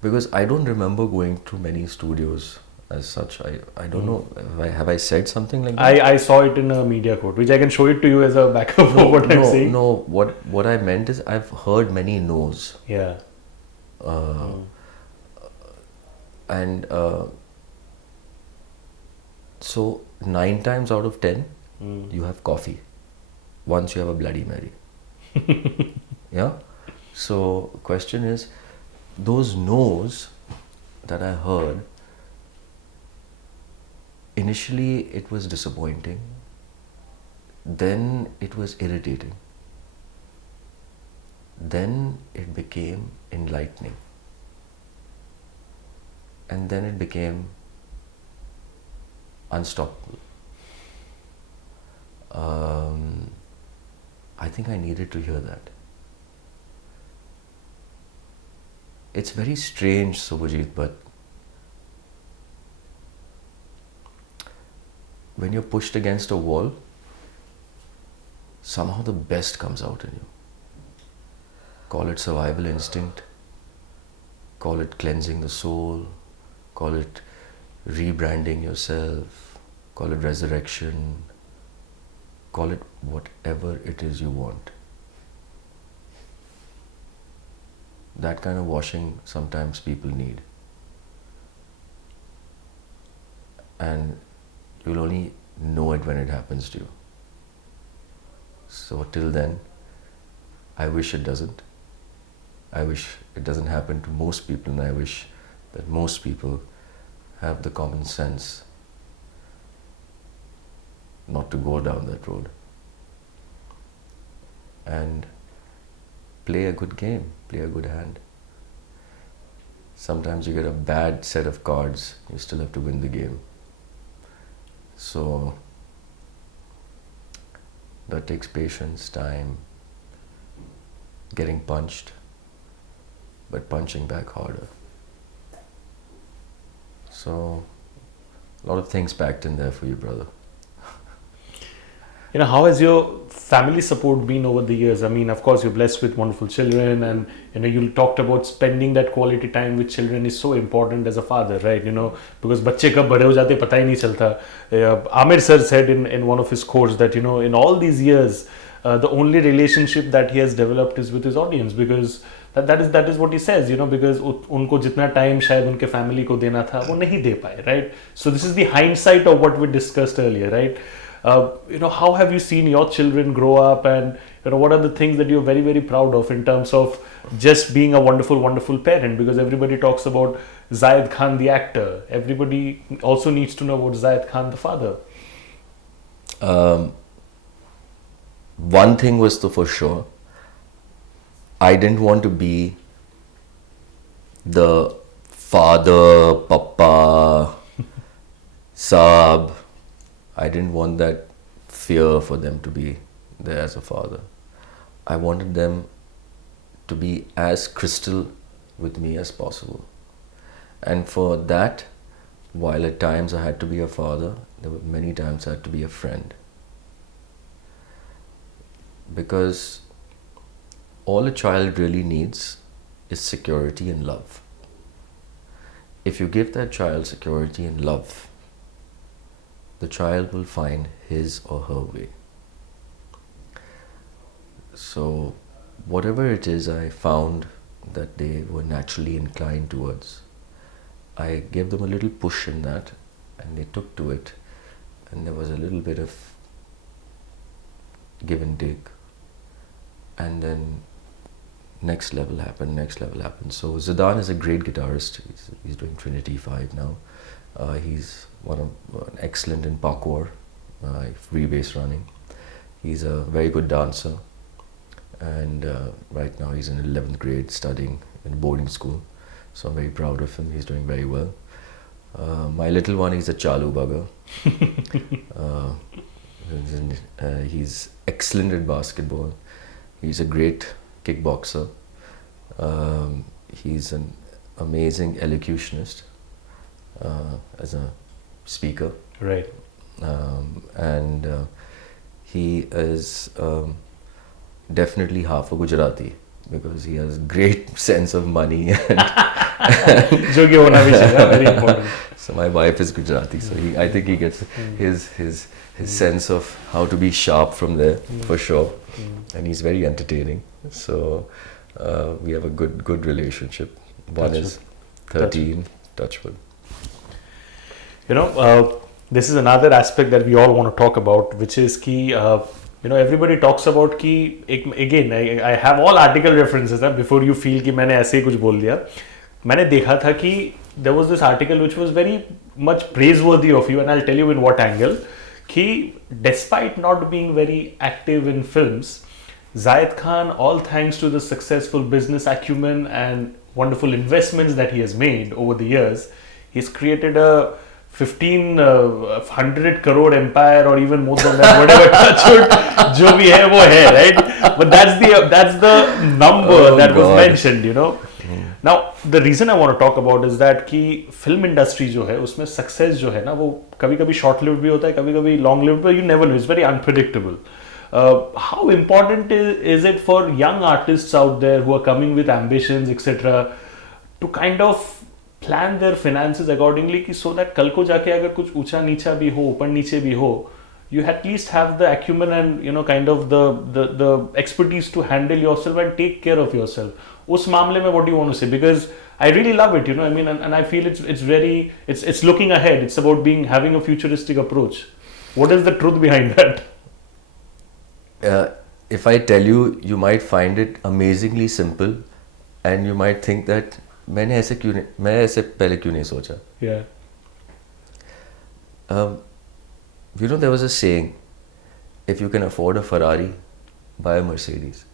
Because I don't remember going to many studios as such. I don't know, have I said something like that? I saw it in a media quote, which I can show it to you as a backup of what I'm saying. No, what I meant is I've heard many no's. Yeah. And so 9 times out of 10, you have coffee. Once you have a Bloody Mary. Yeah? So question is, those no's that I heard, initially it was disappointing. Then it was irritating. Then it became enlightening. And then it became unstoppable. I think I needed to hear that. It's very strange, Subhajit, but when you're pushed against a wall, somehow the best comes out in you. Call it survival instinct, call it cleansing the soul, call it rebranding yourself, call it resurrection, call it whatever it is you want. That kind of washing sometimes people need. And you'll only know it when it happens to you. So till then, I wish it doesn't. I wish it doesn't happen to most people, and I wish that most people have the common sense not to go down that road. And play a good game, play a good hand. Sometimes you get a bad set of cards, you still have to win the game. So that takes patience, time, getting punched, but punching back harder. So a lot of things packed in there for you, brother. How has your family support been over the years? I mean, of course, you're blessed with wonderful children, and you talked about spending that quality time with children is so important as a father, right? Because बच्चे कब बड़े हो जाते पता ही नहीं चलता. Amir sir said in one of his quotes that in all these years, the only relationship that he has developed is with his audience, because that is what he says, because उनको जितना time शायद उनके family को देना था वो नहीं दे पाए, right? So this is the hindsight of what we discussed earlier, right? How have you seen your children grow up, and what are the things that you're very, very proud of in terms of just being a wonderful, wonderful parent? Because everybody talks about Zayed Khan, the actor. Everybody also needs to know about Zayed Khan, the father. One thing was for sure, I didn't want to be the father, papa, Saab. I didn't want that fear for them to be there as a father. I wanted them to be as crystal with me as possible. And for that, while at times I had to be a father, there were many times I had to be a friend. Because all a child really needs is security and love. If you give that child security and love, the child will find his or her way. So, whatever it is I found that they were naturally inclined towards, I gave them a little push in that, and they took to it, and there was a little bit of give and take, and then next level happened. So Zidane is a great guitarist. He's doing Trinity 5 now. He's excellent in parkour, free base running. He's a very good dancer, and right now he's in 11th grade studying in boarding school. So I'm very proud of him. He's doing very well. My little one, he's a chalu bugger. He's excellent at basketball. He's a great kickboxer. He's an amazing elocutionist as a speaker. Right. And he is definitely half a Gujarati, because he has great sense of money. जो कि होना भी चाहिए, very important. So my wife is Gujarati, so I think he gets his sense of how to be sharp from there, for sure. And he's very entertaining. So we have a good relationship. One is 13, touchwood. This is another aspect that we all want to talk about, which is ki, everybody talks about ki, again, I have all article references before you feel कि मैंने ऐसे ही कुछ बोल दिया. मैंने देखा था कि there was this article which was very much praiseworthy of you, and I'll tell you in what angle. Ki, despite not being very active in films, Zayed Khan, all thanks to the successful business acumen and wonderful investments that he has made over the years, he's created a 1,500 crore empire, or even more than that, whatever jo bhi hai, wo hai, right? But that's the number that was mentioned, Now, the reason I want to talk about is that कि film industry जो है उसमें success जो है ना वो कभी-कभी short lived भी होता है, कभी-कभी long lived, but you never know. It's very unpredictable. How important is it for young artists out there who are coming with ambitions, etc., to kind of plan their finances accordingly, कि so that कल को जाके अगर कुछ ऊंचा नीचा भी हो, ऊपर नीचे भी हो, you at least have the acumen and kind of the expertise to handle yourself and take care of yourself. उस मामले में what do you want to say? Because I really love it, and I feel it's looking ahead. It's about having a futuristic approach. What is the truth behind that? If I tell you, you might find it amazingly simple, and you might think that मैं ऐसे पहले क्यों नहीं सोचा? Yeah. There was a saying, if you can afford a Ferrari, buy a Mercedes.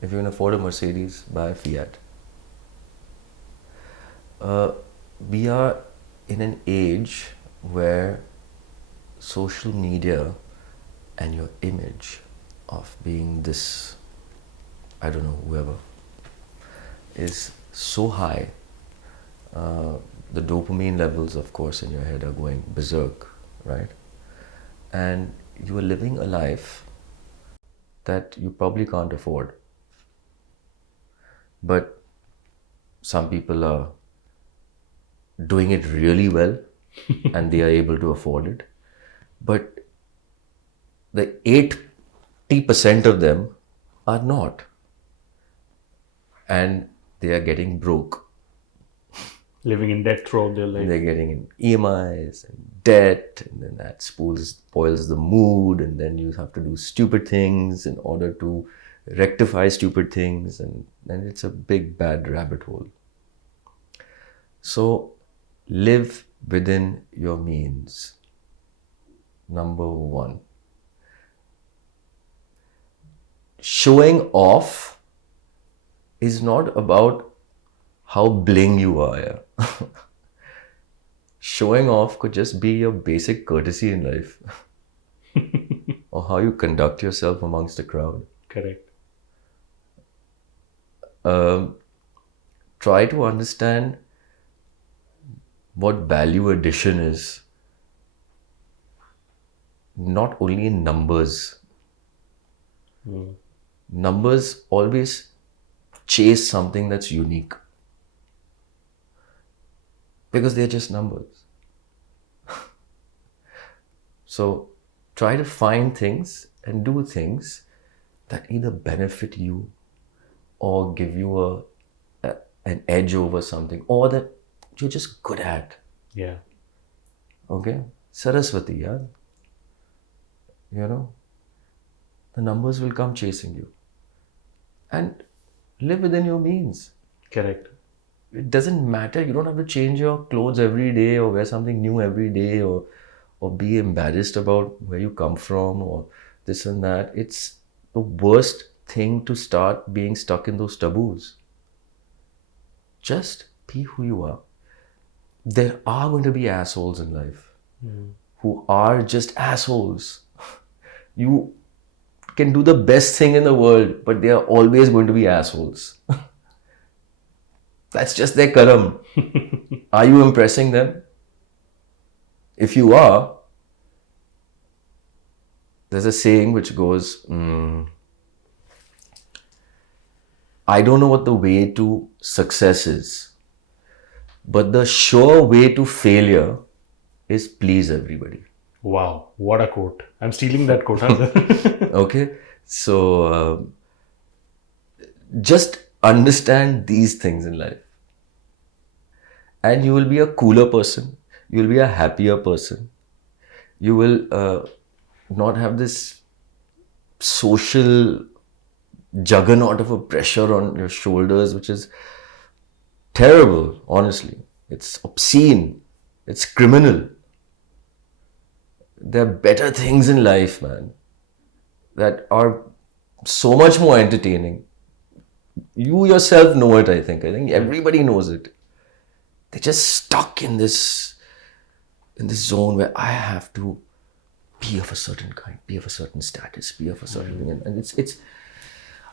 If you can afford a Mercedes, buy a Fiat. We are in an age where social media and your image of being this, I don't know, whoever, is so high. The dopamine levels, of course, in your head are going berserk, right? And you are living a life that you probably can't afford. But some people are doing it really well and they are able to afford it. But the 80% of them are not. And they are getting broke. Living in debt throughout their life. They're getting in EMIs and debt, and then that spoils the mood, and then you have to do stupid things in order to rectify stupid things, and then it's a big bad rabbit hole. So live within your means. Number one. Showing off is not about how bling you are. Yeah? Showing off could just be your basic courtesy in life. Or how you conduct yourself amongst the crowd. Correct. Try to understand what value addition is. Not only in numbers. Numbers always chase something that's unique. Because they're just numbers. So try to find things and do things that either benefit you or give you an edge over something, or that you're just good at. Yeah. Okay? Saraswati, yeah? You know? The numbers will come chasing you. And live within your means. Correct. It doesn't matter. You don't have to change your clothes every day or wear something new every day or be embarrassed about where you come from or this and that. It's the worst thing to start being stuck in those taboos. Just be who you are. There are going to be assholes in life who are just assholes. You can do the best thing in the world, but they are always going to be assholes. That's just their karam. Are you impressing them? If you are, there's a saying which goes, I don't know what the way to success is, but the sure way to failure is please everybody. Wow, what a quote. I'm stealing that quote. Huh? Okay, so just understand these things in life. And you will be a cooler person. You will be a happier person. You will not have this social juggernaut of a pressure on your shoulders, which is terrible, honestly. It's obscene. It's criminal. There are better things in life, man, that are so much more entertaining. You yourself know it, I think. I think everybody knows it. They're just stuck in this zone where I have to be of a certain kind, be of a certain status, be of a certain thing. And it's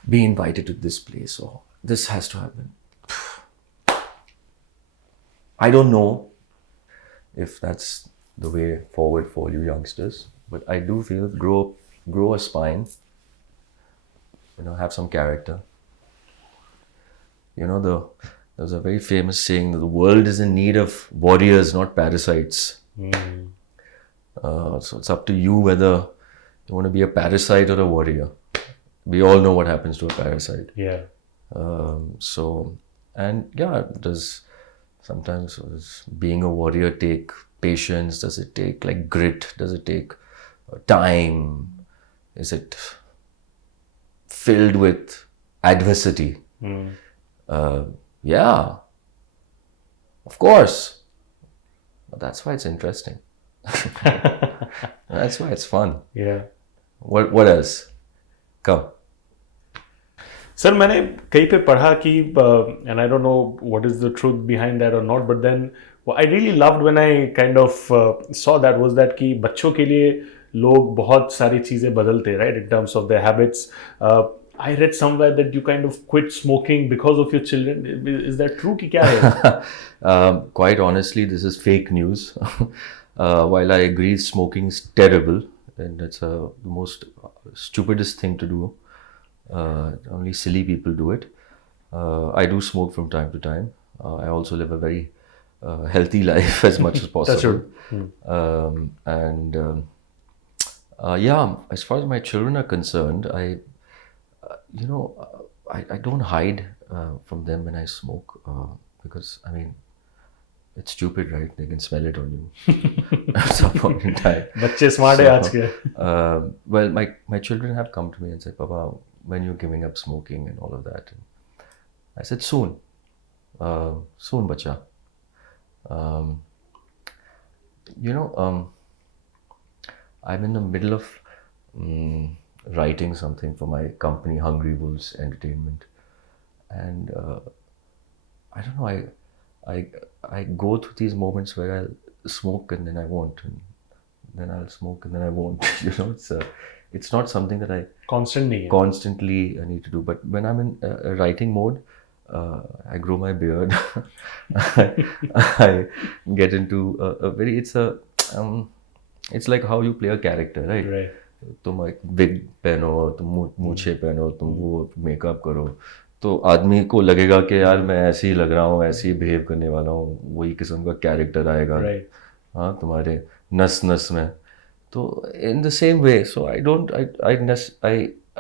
be invited to this place or this has to happen. I don't know if that's the way forward for you youngsters, but I do feel grow a spine, have some character. There's a very famous saying that the world is in need of warriors, not parasites. So it's up to you whether you want to be a parasite or a warrior. We all know what happens to a parasite. Yeah. Does being a warrior take patience? Does it take like grit? Does it take time? Is it filled with adversity? Yeah, of course. But that's why it's interesting. That's why it's fun. Yeah. What else? Come. Sir, मैंने कहीं पे पढ़ा कि and I don't know what is the truth behind that or not, but then what I really loved when I kind of saw that was that कि बच्चों के लिए लोग बहुत सारी चीजें बदलते, right, in terms of their habits. I read somewhere that you kind of quit smoking because of your children. Is that true? कि क्या है? Quite honestly, this is fake news. While I agree smoking is terrible and it's the most stupidest thing to do. Only silly people do it. I do smoke from time to time. I also live a very healthy life as much as possible. That's true. Yeah, as far as my children are concerned, you know, I don't hide from them when I smoke because, I mean, it's stupid, right? They can smell it on you at some point in time. बच्चे smart है आज के. Well, my children have come to me and said, Papa, when you're giving up smoking and all of that. And I said, soon. Soon, bacha. Um, I'm in the middle of writing something for my company, Hungry Wolves Entertainment. And I don't know, I go through these moments where I'll smoke and then I won't, and then I'll smoke and then I won't. It's not something that I Constant नहीं है. constantly need to do. But when I'm in a writing mode, I grow my beard. I get into a very. It's like how you play a character, right? Right. तुम एक wig पहनो, तुम मूछे पहनो, तुम वो makeup करो, तो आदमी को लगेगा कि यार मैं ऐसे ही लग रहा हूँ, ऐसे ही बिहेव करने वाला हूँ, वही किस्म का कैरेक्टर आएगा. Right. हाँ, तुम्हारे नस नस में. तो in the same way, so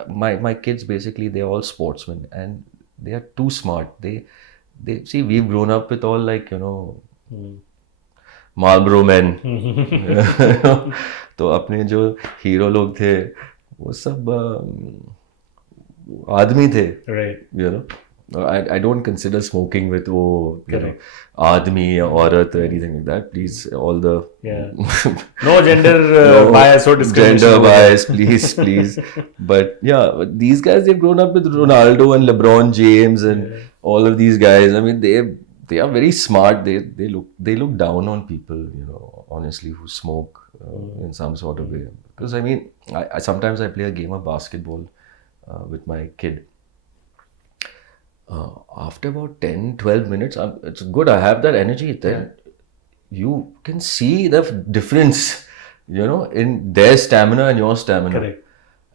my kids basically, they're all sportsmen and they are too smart. They see, we've grown up with all like, Marlboro men. तो अपने जो हीरो लोग थे वो सब आदमी थे. Right. I don't consider smoking with वो आदमी या औरत or anything like that. Please, all the No gender bias or discrimination. Gender bias, please. But yeah, these guys, they've grown up with Ronaldo and LeBron James and all of these guys. I mean, they are very smart. They look down on people, honestly, who smoke in some sort of way. Because I mean, I sometimes I play a game of basketball with my kid. After about 10-12 minutes, it's good. I have that energy. Then you can see the difference, in their stamina and your stamina. Correct.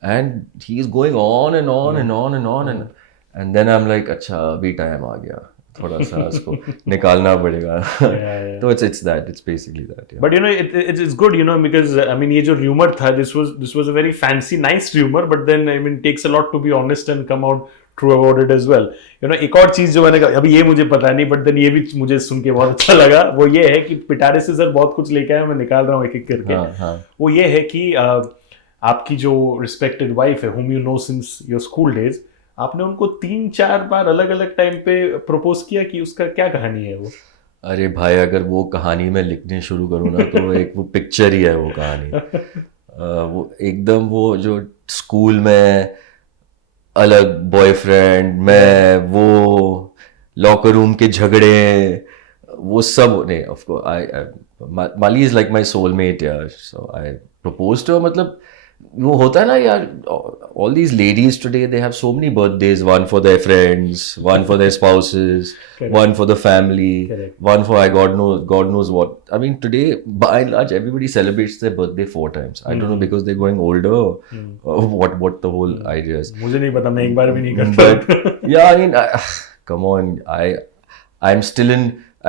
And he's going on and on and on and on. And then I'm like, अच्छा, अभी time आ गया. थोड़ा सा उसको निकालना पड़ेगा. So it's that. It's basically that. Yeah. But it's good, because I mean, ये जो rumor था, this was a very fancy, nice rumor, but then I mean, it takes a lot to be honest and come out true about it as well. एक और चीज जो मैंने कहा, अभी ये मुझे पता नहीं, but then ये भी मुझे सुन के बहुत अच्छा लगा, वो ये है कि पिटारे से सर बहुत कुछ लेके आए, मैं निकाल रहा हूँ एक एक करके. वो ये है कि आपकी जो respected wife है, whom you know since your school days, आपने उनको 3-4 बार अलग अलग टाइम पे प्रपोज किया कि उसका क्या कहानी है वो? अरे भाई, अगर वो कहानी में लिखने शुरू करूँ ना तो एक वो पिक्चर ही है वो कहानी. वो एकदम वो जो स्कूल में अलग बॉयफ्रेंड, मैं वो लॉकर रूम के झगड़े, वो सब ने. Of course Mali is like my soulmate यार. सो आई प्रपोज टू, मतलब वो होता है ना यार, all these ladies today, they have so many birthdays, one for their friends, one for their spouses, one for the family, one for God knows what. I mean, today by and large everybody celebrates their birthday 4 times. I don't know, because they're going older or what the whole idea is. मुझे नहीं पता, मैं एक बार भी नहीं करता. But yeah, I mean, come on, I'm still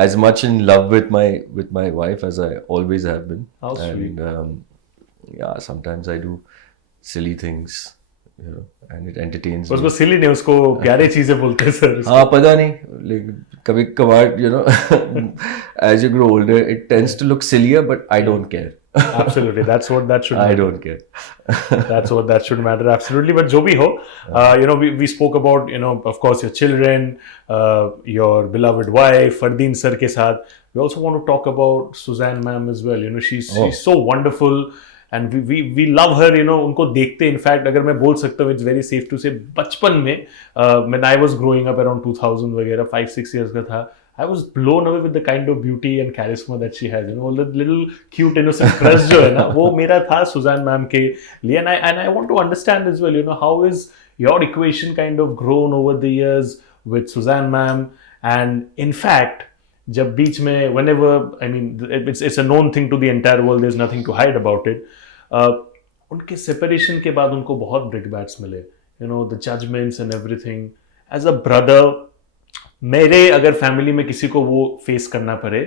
as much in love with my wife as I always have been. How sweet. And yeah, sometimes I do silly things, and it entertains me. उसको silly नहीं, उसको प्यारे चीजें बोलते हैं sir. हाँ, पता नहीं, लेकिन कभी कभार, as you grow older, it tends to look sillier, but I don't care. Absolutely, that's what that should matter. I don't care. That's what that should matter, absolutely. But जो भी हो, we spoke about, of course, your children, your beloved wife, Fardeen sir के साथ. We also want to talk about Sussanne ma'am as well. She's so wonderful. And we love her, उनको देखते, in fact अगर मैं बोल सकता हूँ, इट्स वेरी सेफ टू से, बचपन में when I was growing up around 2000 वगैरह, 5-6 years का था, I was blown away with the kind of beauty and charisma that she has. The little cute innocent crush जो है ना, वो मेरा था Sussanne ma'am के लिए. And I want to understand as well, how is your equation kind of grown over the years with Sussanne ma'am. And in fact, जब बीच में, whenever, I mean, it's a known thing to the entire world, there's nothing to hide about it. उनके separation के बाद उनको बहुत brickbats मिले, the judgments and everything. As a brother, मेरे अगर family में किसी को वो face करना पड़े,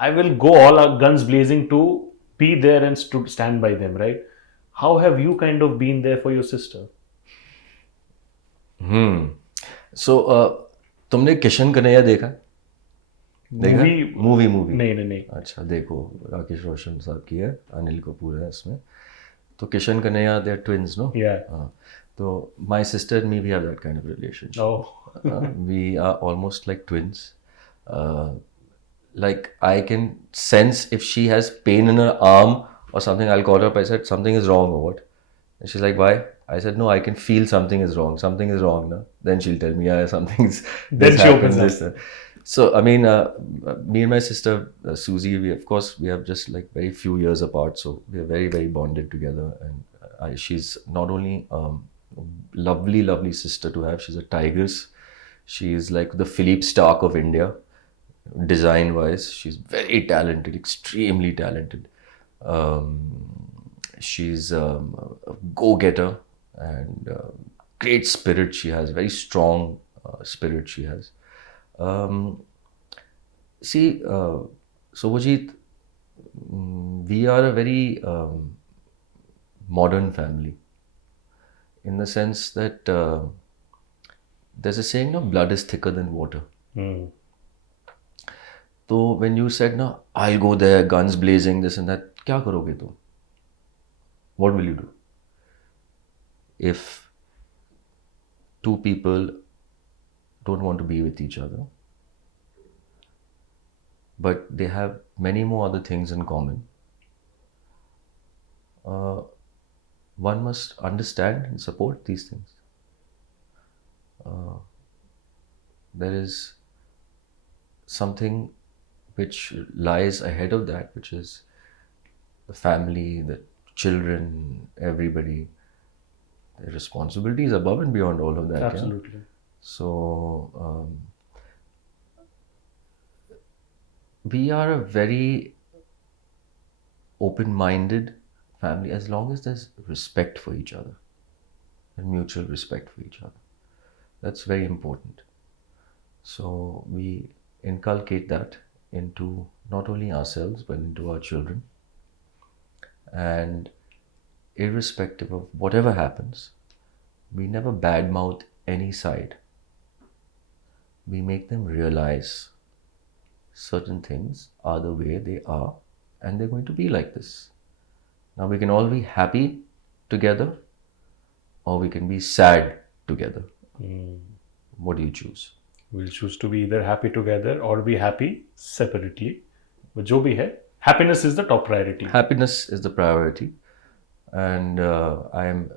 I will go all our guns blazing to be there and stand by them, right? How have you kind of been there for your sister? सो तुमने किशन कन्हैया देखा? देखा मूवी? मूवी नहीं नहीं नहीं. अच्छा देखो, राकेश रोशन साहब की है, अनिल कपूर है इसमें. तो Kishan Kanhaiya, they are twins, no? Yeah. हाँ. तो my sister and me, we have that kind of relationship. Oh. We are almost like twins. Like I can sense if she has pain in her arm or something, I'll call her up. I said, something is wrong or what? And she's like, why? I said, no, I can feel something is wrong. Something is wrong now. Then she'll tell me, yeah, something's Then this she happened, opens this. up. So I mean, me and my sister Susie, we of course we have just like very few years apart, so we are very very bonded together. And she's not only lovely lovely sister to have. She's a tigress. She is like the Philippe Stark of India, design wise. She's very talented, extremely talented. She's a go-getter, and great spirit she has, very strong spirit she has. See, Subhajit, we are a very modern family, in the sense that there's a saying, no, blood is thicker than water. So when you said, no, I'll go there, guns blazing, this and that, kya karoge tum? What will you do? If two people don't want to be with each other, but they have many more other things in common, one must understand and support these things. There is something which lies ahead of that, which is the family, the children, everybody. The responsibility is above and beyond all of that. Absolutely. Yeah? So we are a very open-minded family, as long as there's respect for each other and mutual respect for each other. That's very important. So we inculcate that into not only ourselves but into our children. And irrespective of whatever happens, we never badmouth any side. We make them realize certain things are the way they are, and they're going to be like this. Now we can all be happy together, or we can be sad together. What do you choose? We'll choose to be either happy together or be happy separately. But जो भी है, happiness is the top priority. Happiness is the priority, and I am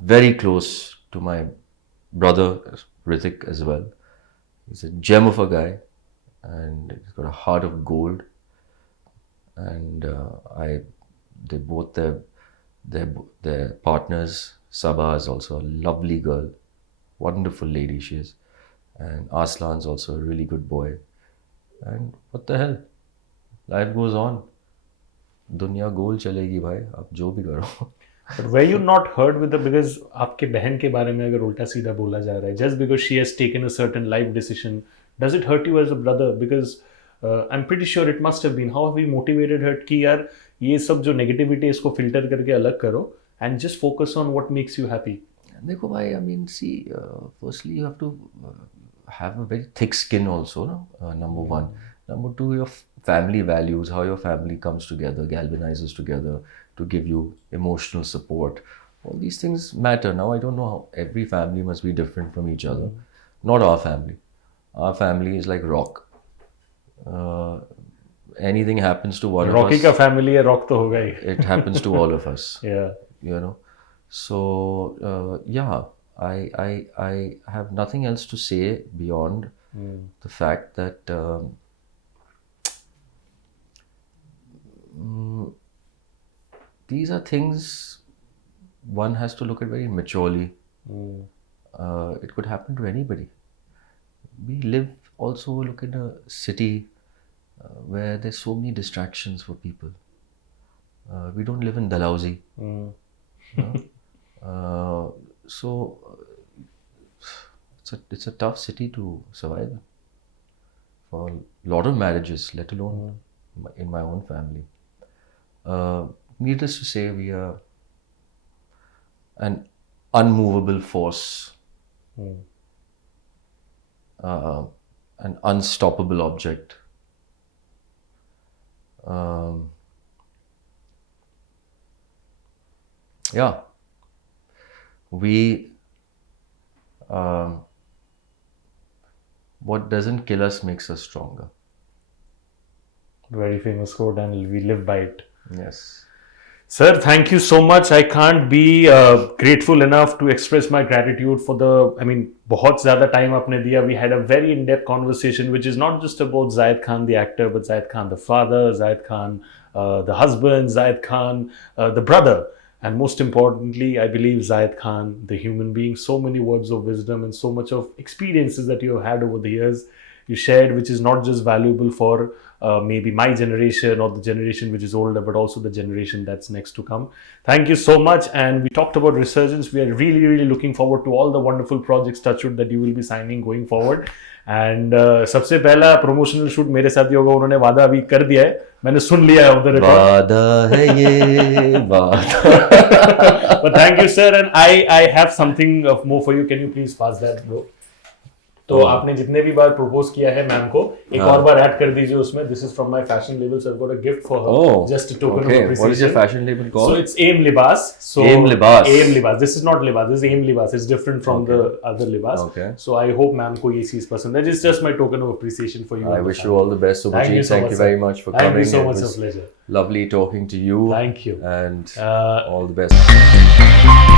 very close to my brother Hrithik as well. He's a gem of a guy, and he's got a heart of gold. And they both their partners. Sabha is also a lovely girl, wonderful lady she is, and Aslan's also a really good boy. And what the hell, life goes on. दुनिया गोल चलेगी भाई, आप जो भी करो. But were you not hurt with the, because आपके बहन के बारे में अगर उल्टा सीधा बोला जा रहा है, just because she has taken a certain life decision, does it hurt you as a brother? Because I'm pretty sure it must have been. How have you motivated her कि यार ये सब जो negativity इसको filter करके अलग करो and just focus on what makes you happy? देखो भाई, I mean, see, firstly you have to have a very thick skin also, no? Number one. Number two, your family values, how your family comes together, galvanizes together to give you emotional support. All these things matter. Now, I don't know how every family must be different from each other. Not our family. Our family is like rock. Anything happens to one Rocky of का us, family है, rock तो होगा ही. it happens to all of us. Yeah. You know. So yeah, I have nothing else to say beyond the fact that these are things one has to look at very maturely. It could happen to anybody. We live also, look in a city where there's so many distractions for people. We don't live in Dalhousie. So it's a tough city to survive in for a lot of marriages, let alone in my own family. Needless to say, we are an unmovable force, an unstoppable object. Yeah, we what doesn't kill us makes us stronger. Very famous quote, and we live by it. Yes. Sir, thank you so much. I can't be grateful enough to express my gratitude for the, बहुत ज़्यादा time आपने दिया. We had a very in-depth conversation, which is not just about Zayed Khan, the actor, but Zayed Khan, the father, Zayed Khan, the husband, Zayed Khan, the brother. And most importantly, I believe Zayed Khan, the human being, so many words of wisdom and so much of experiences that you have had over the years you shared, which is not just valuable for maybe my generation or the generation which is older, but also the generation that's next to come. Thank you so much. And we talked about Resurgence. We are really, really looking forward to all the wonderful projects, touchwood, that you will be signing going forward. And सबसे पहला promotional shoot मेरे साथ ही होगा. उन्होंने वादा अभी कर दिया है, मैंने सुन लिया है उधर. वादा है ये वादा. But thank you, sir. And I have something more for you. Can you please pass that, bro? तो आपने जितने भी बार प्रपोज किया है मैम को, एक और बार ऐड कर दीजिए उसमें. This is from my fashion label, so I've got a gift for her. Oh, just a token of okay. appreciation. What is your fashion label called? So it's Aim Libas. So Aim Libas. Aim Libas. This is not Libas. This is Aim Libas. It's different from the other Libas. Okay. So I hope ma'am को ये चीज पसंद है. It's just my token of appreciation for you. I wish you all the best, Subhajit. Thank you very much for coming. Thank you so It much. was A pleasure. Lovely talking to you. Thank you. And all the best.